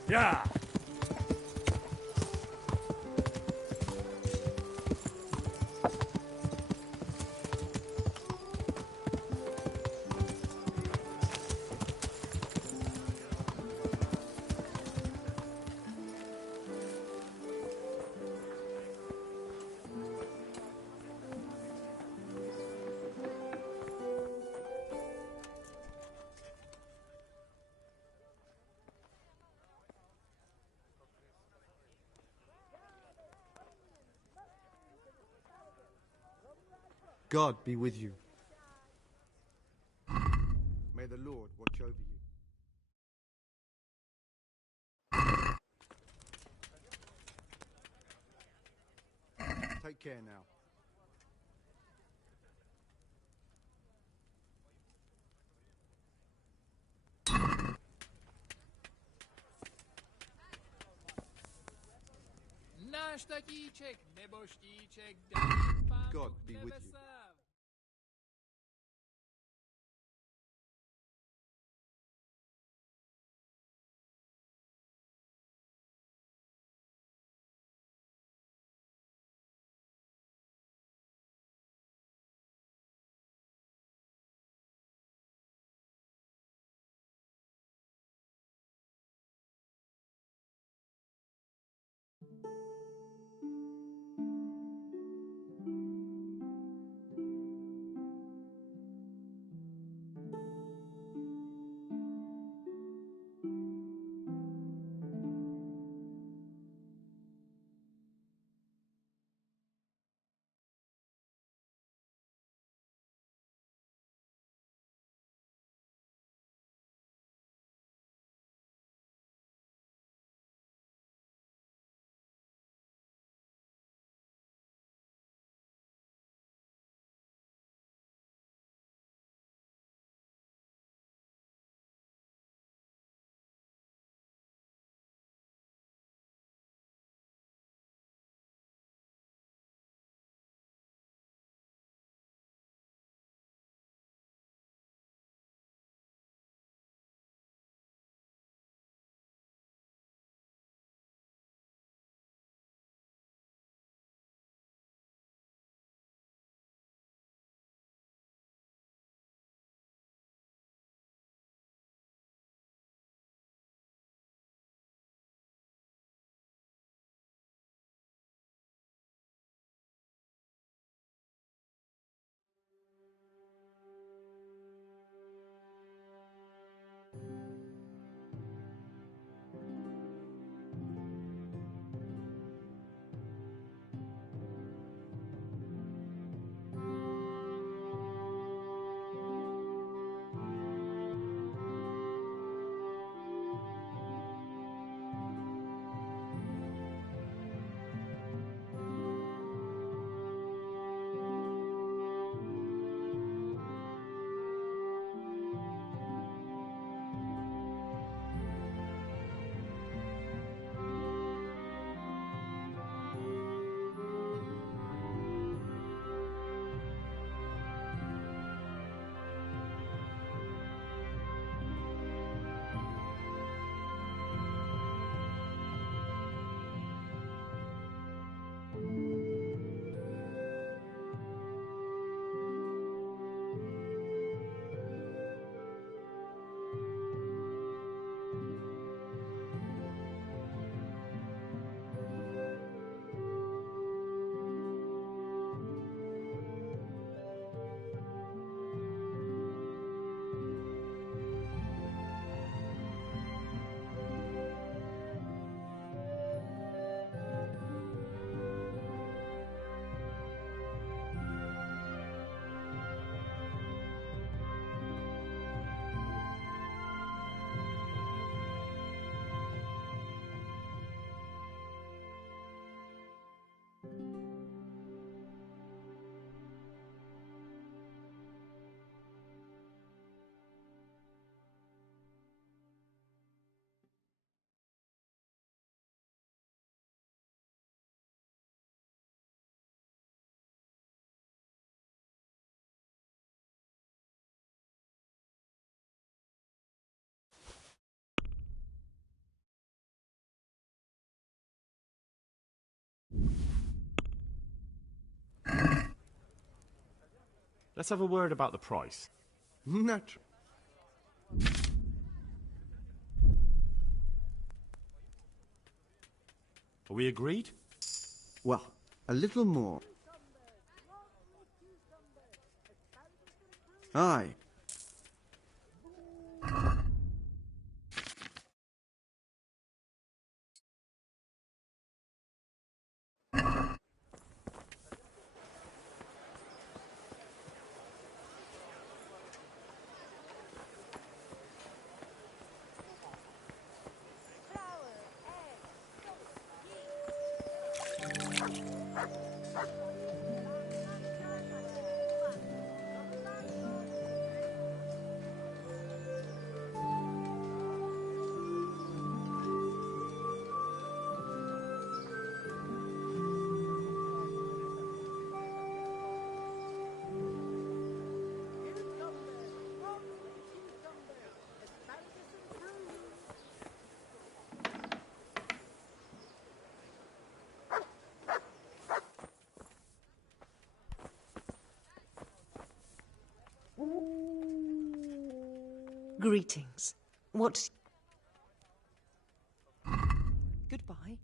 Yeah. God be with you. May the Lord watch over you. Take care now. God be with you. Let's have a word about the price. Natural. Are we agreed? Well, a little more. Aye. Greetings. What... Goodbye.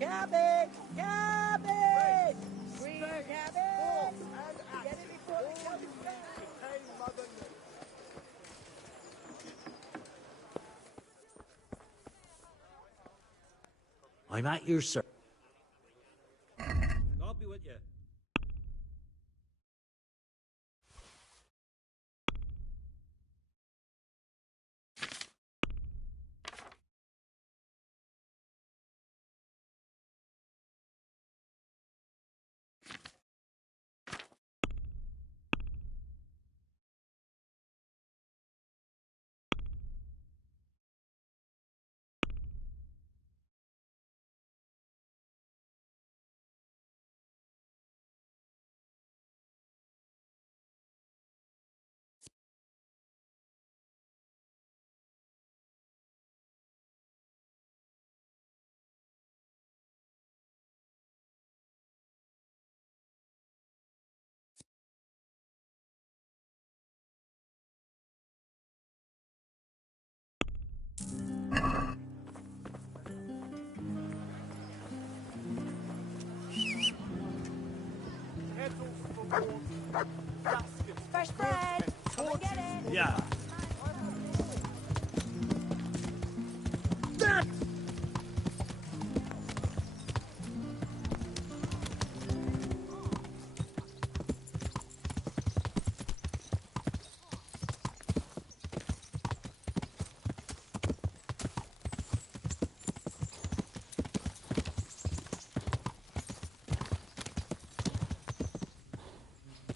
Cabbage! Cabbage! Green cabbage! Get it before the cabbage I'm at your service. God be with you. Fresh bread! Come and get it! Yeah.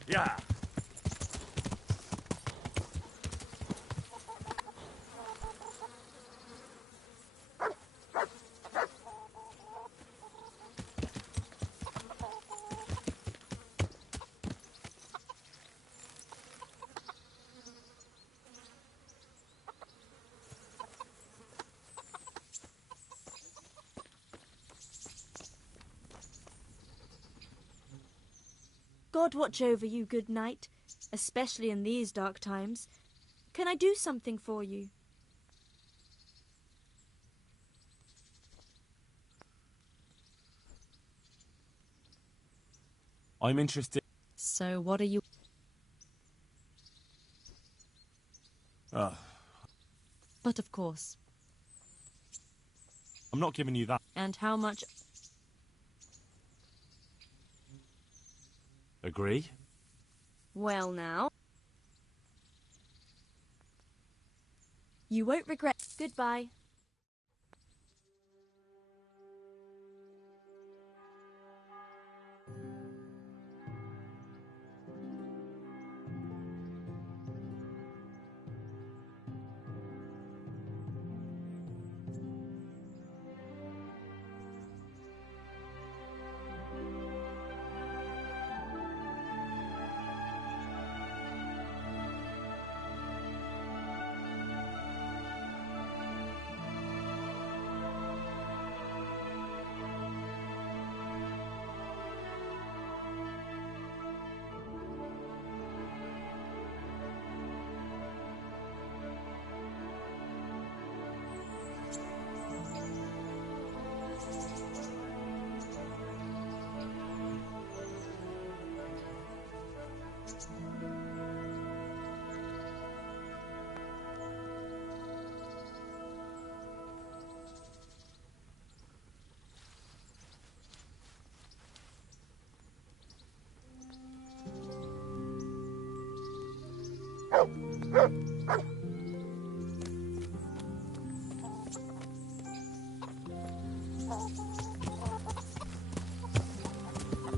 Yeah. God watch over you, good knight, especially in these dark times. Can I do something for you? I'm interested. So what are you... But of course. I'm not giving you that. And how much... Agree? Well now. You won't regret... Goodbye.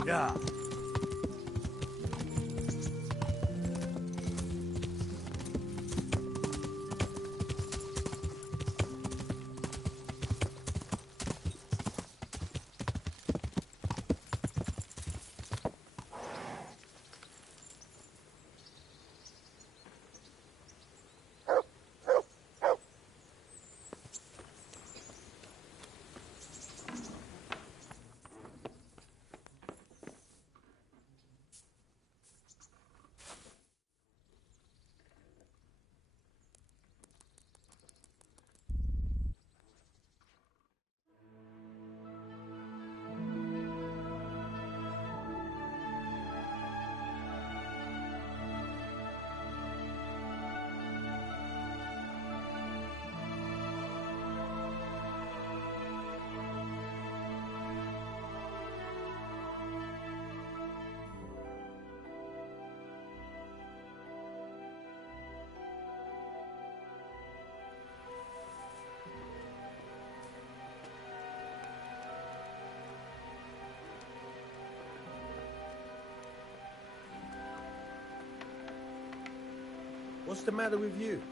Yeah. What's the matter with you?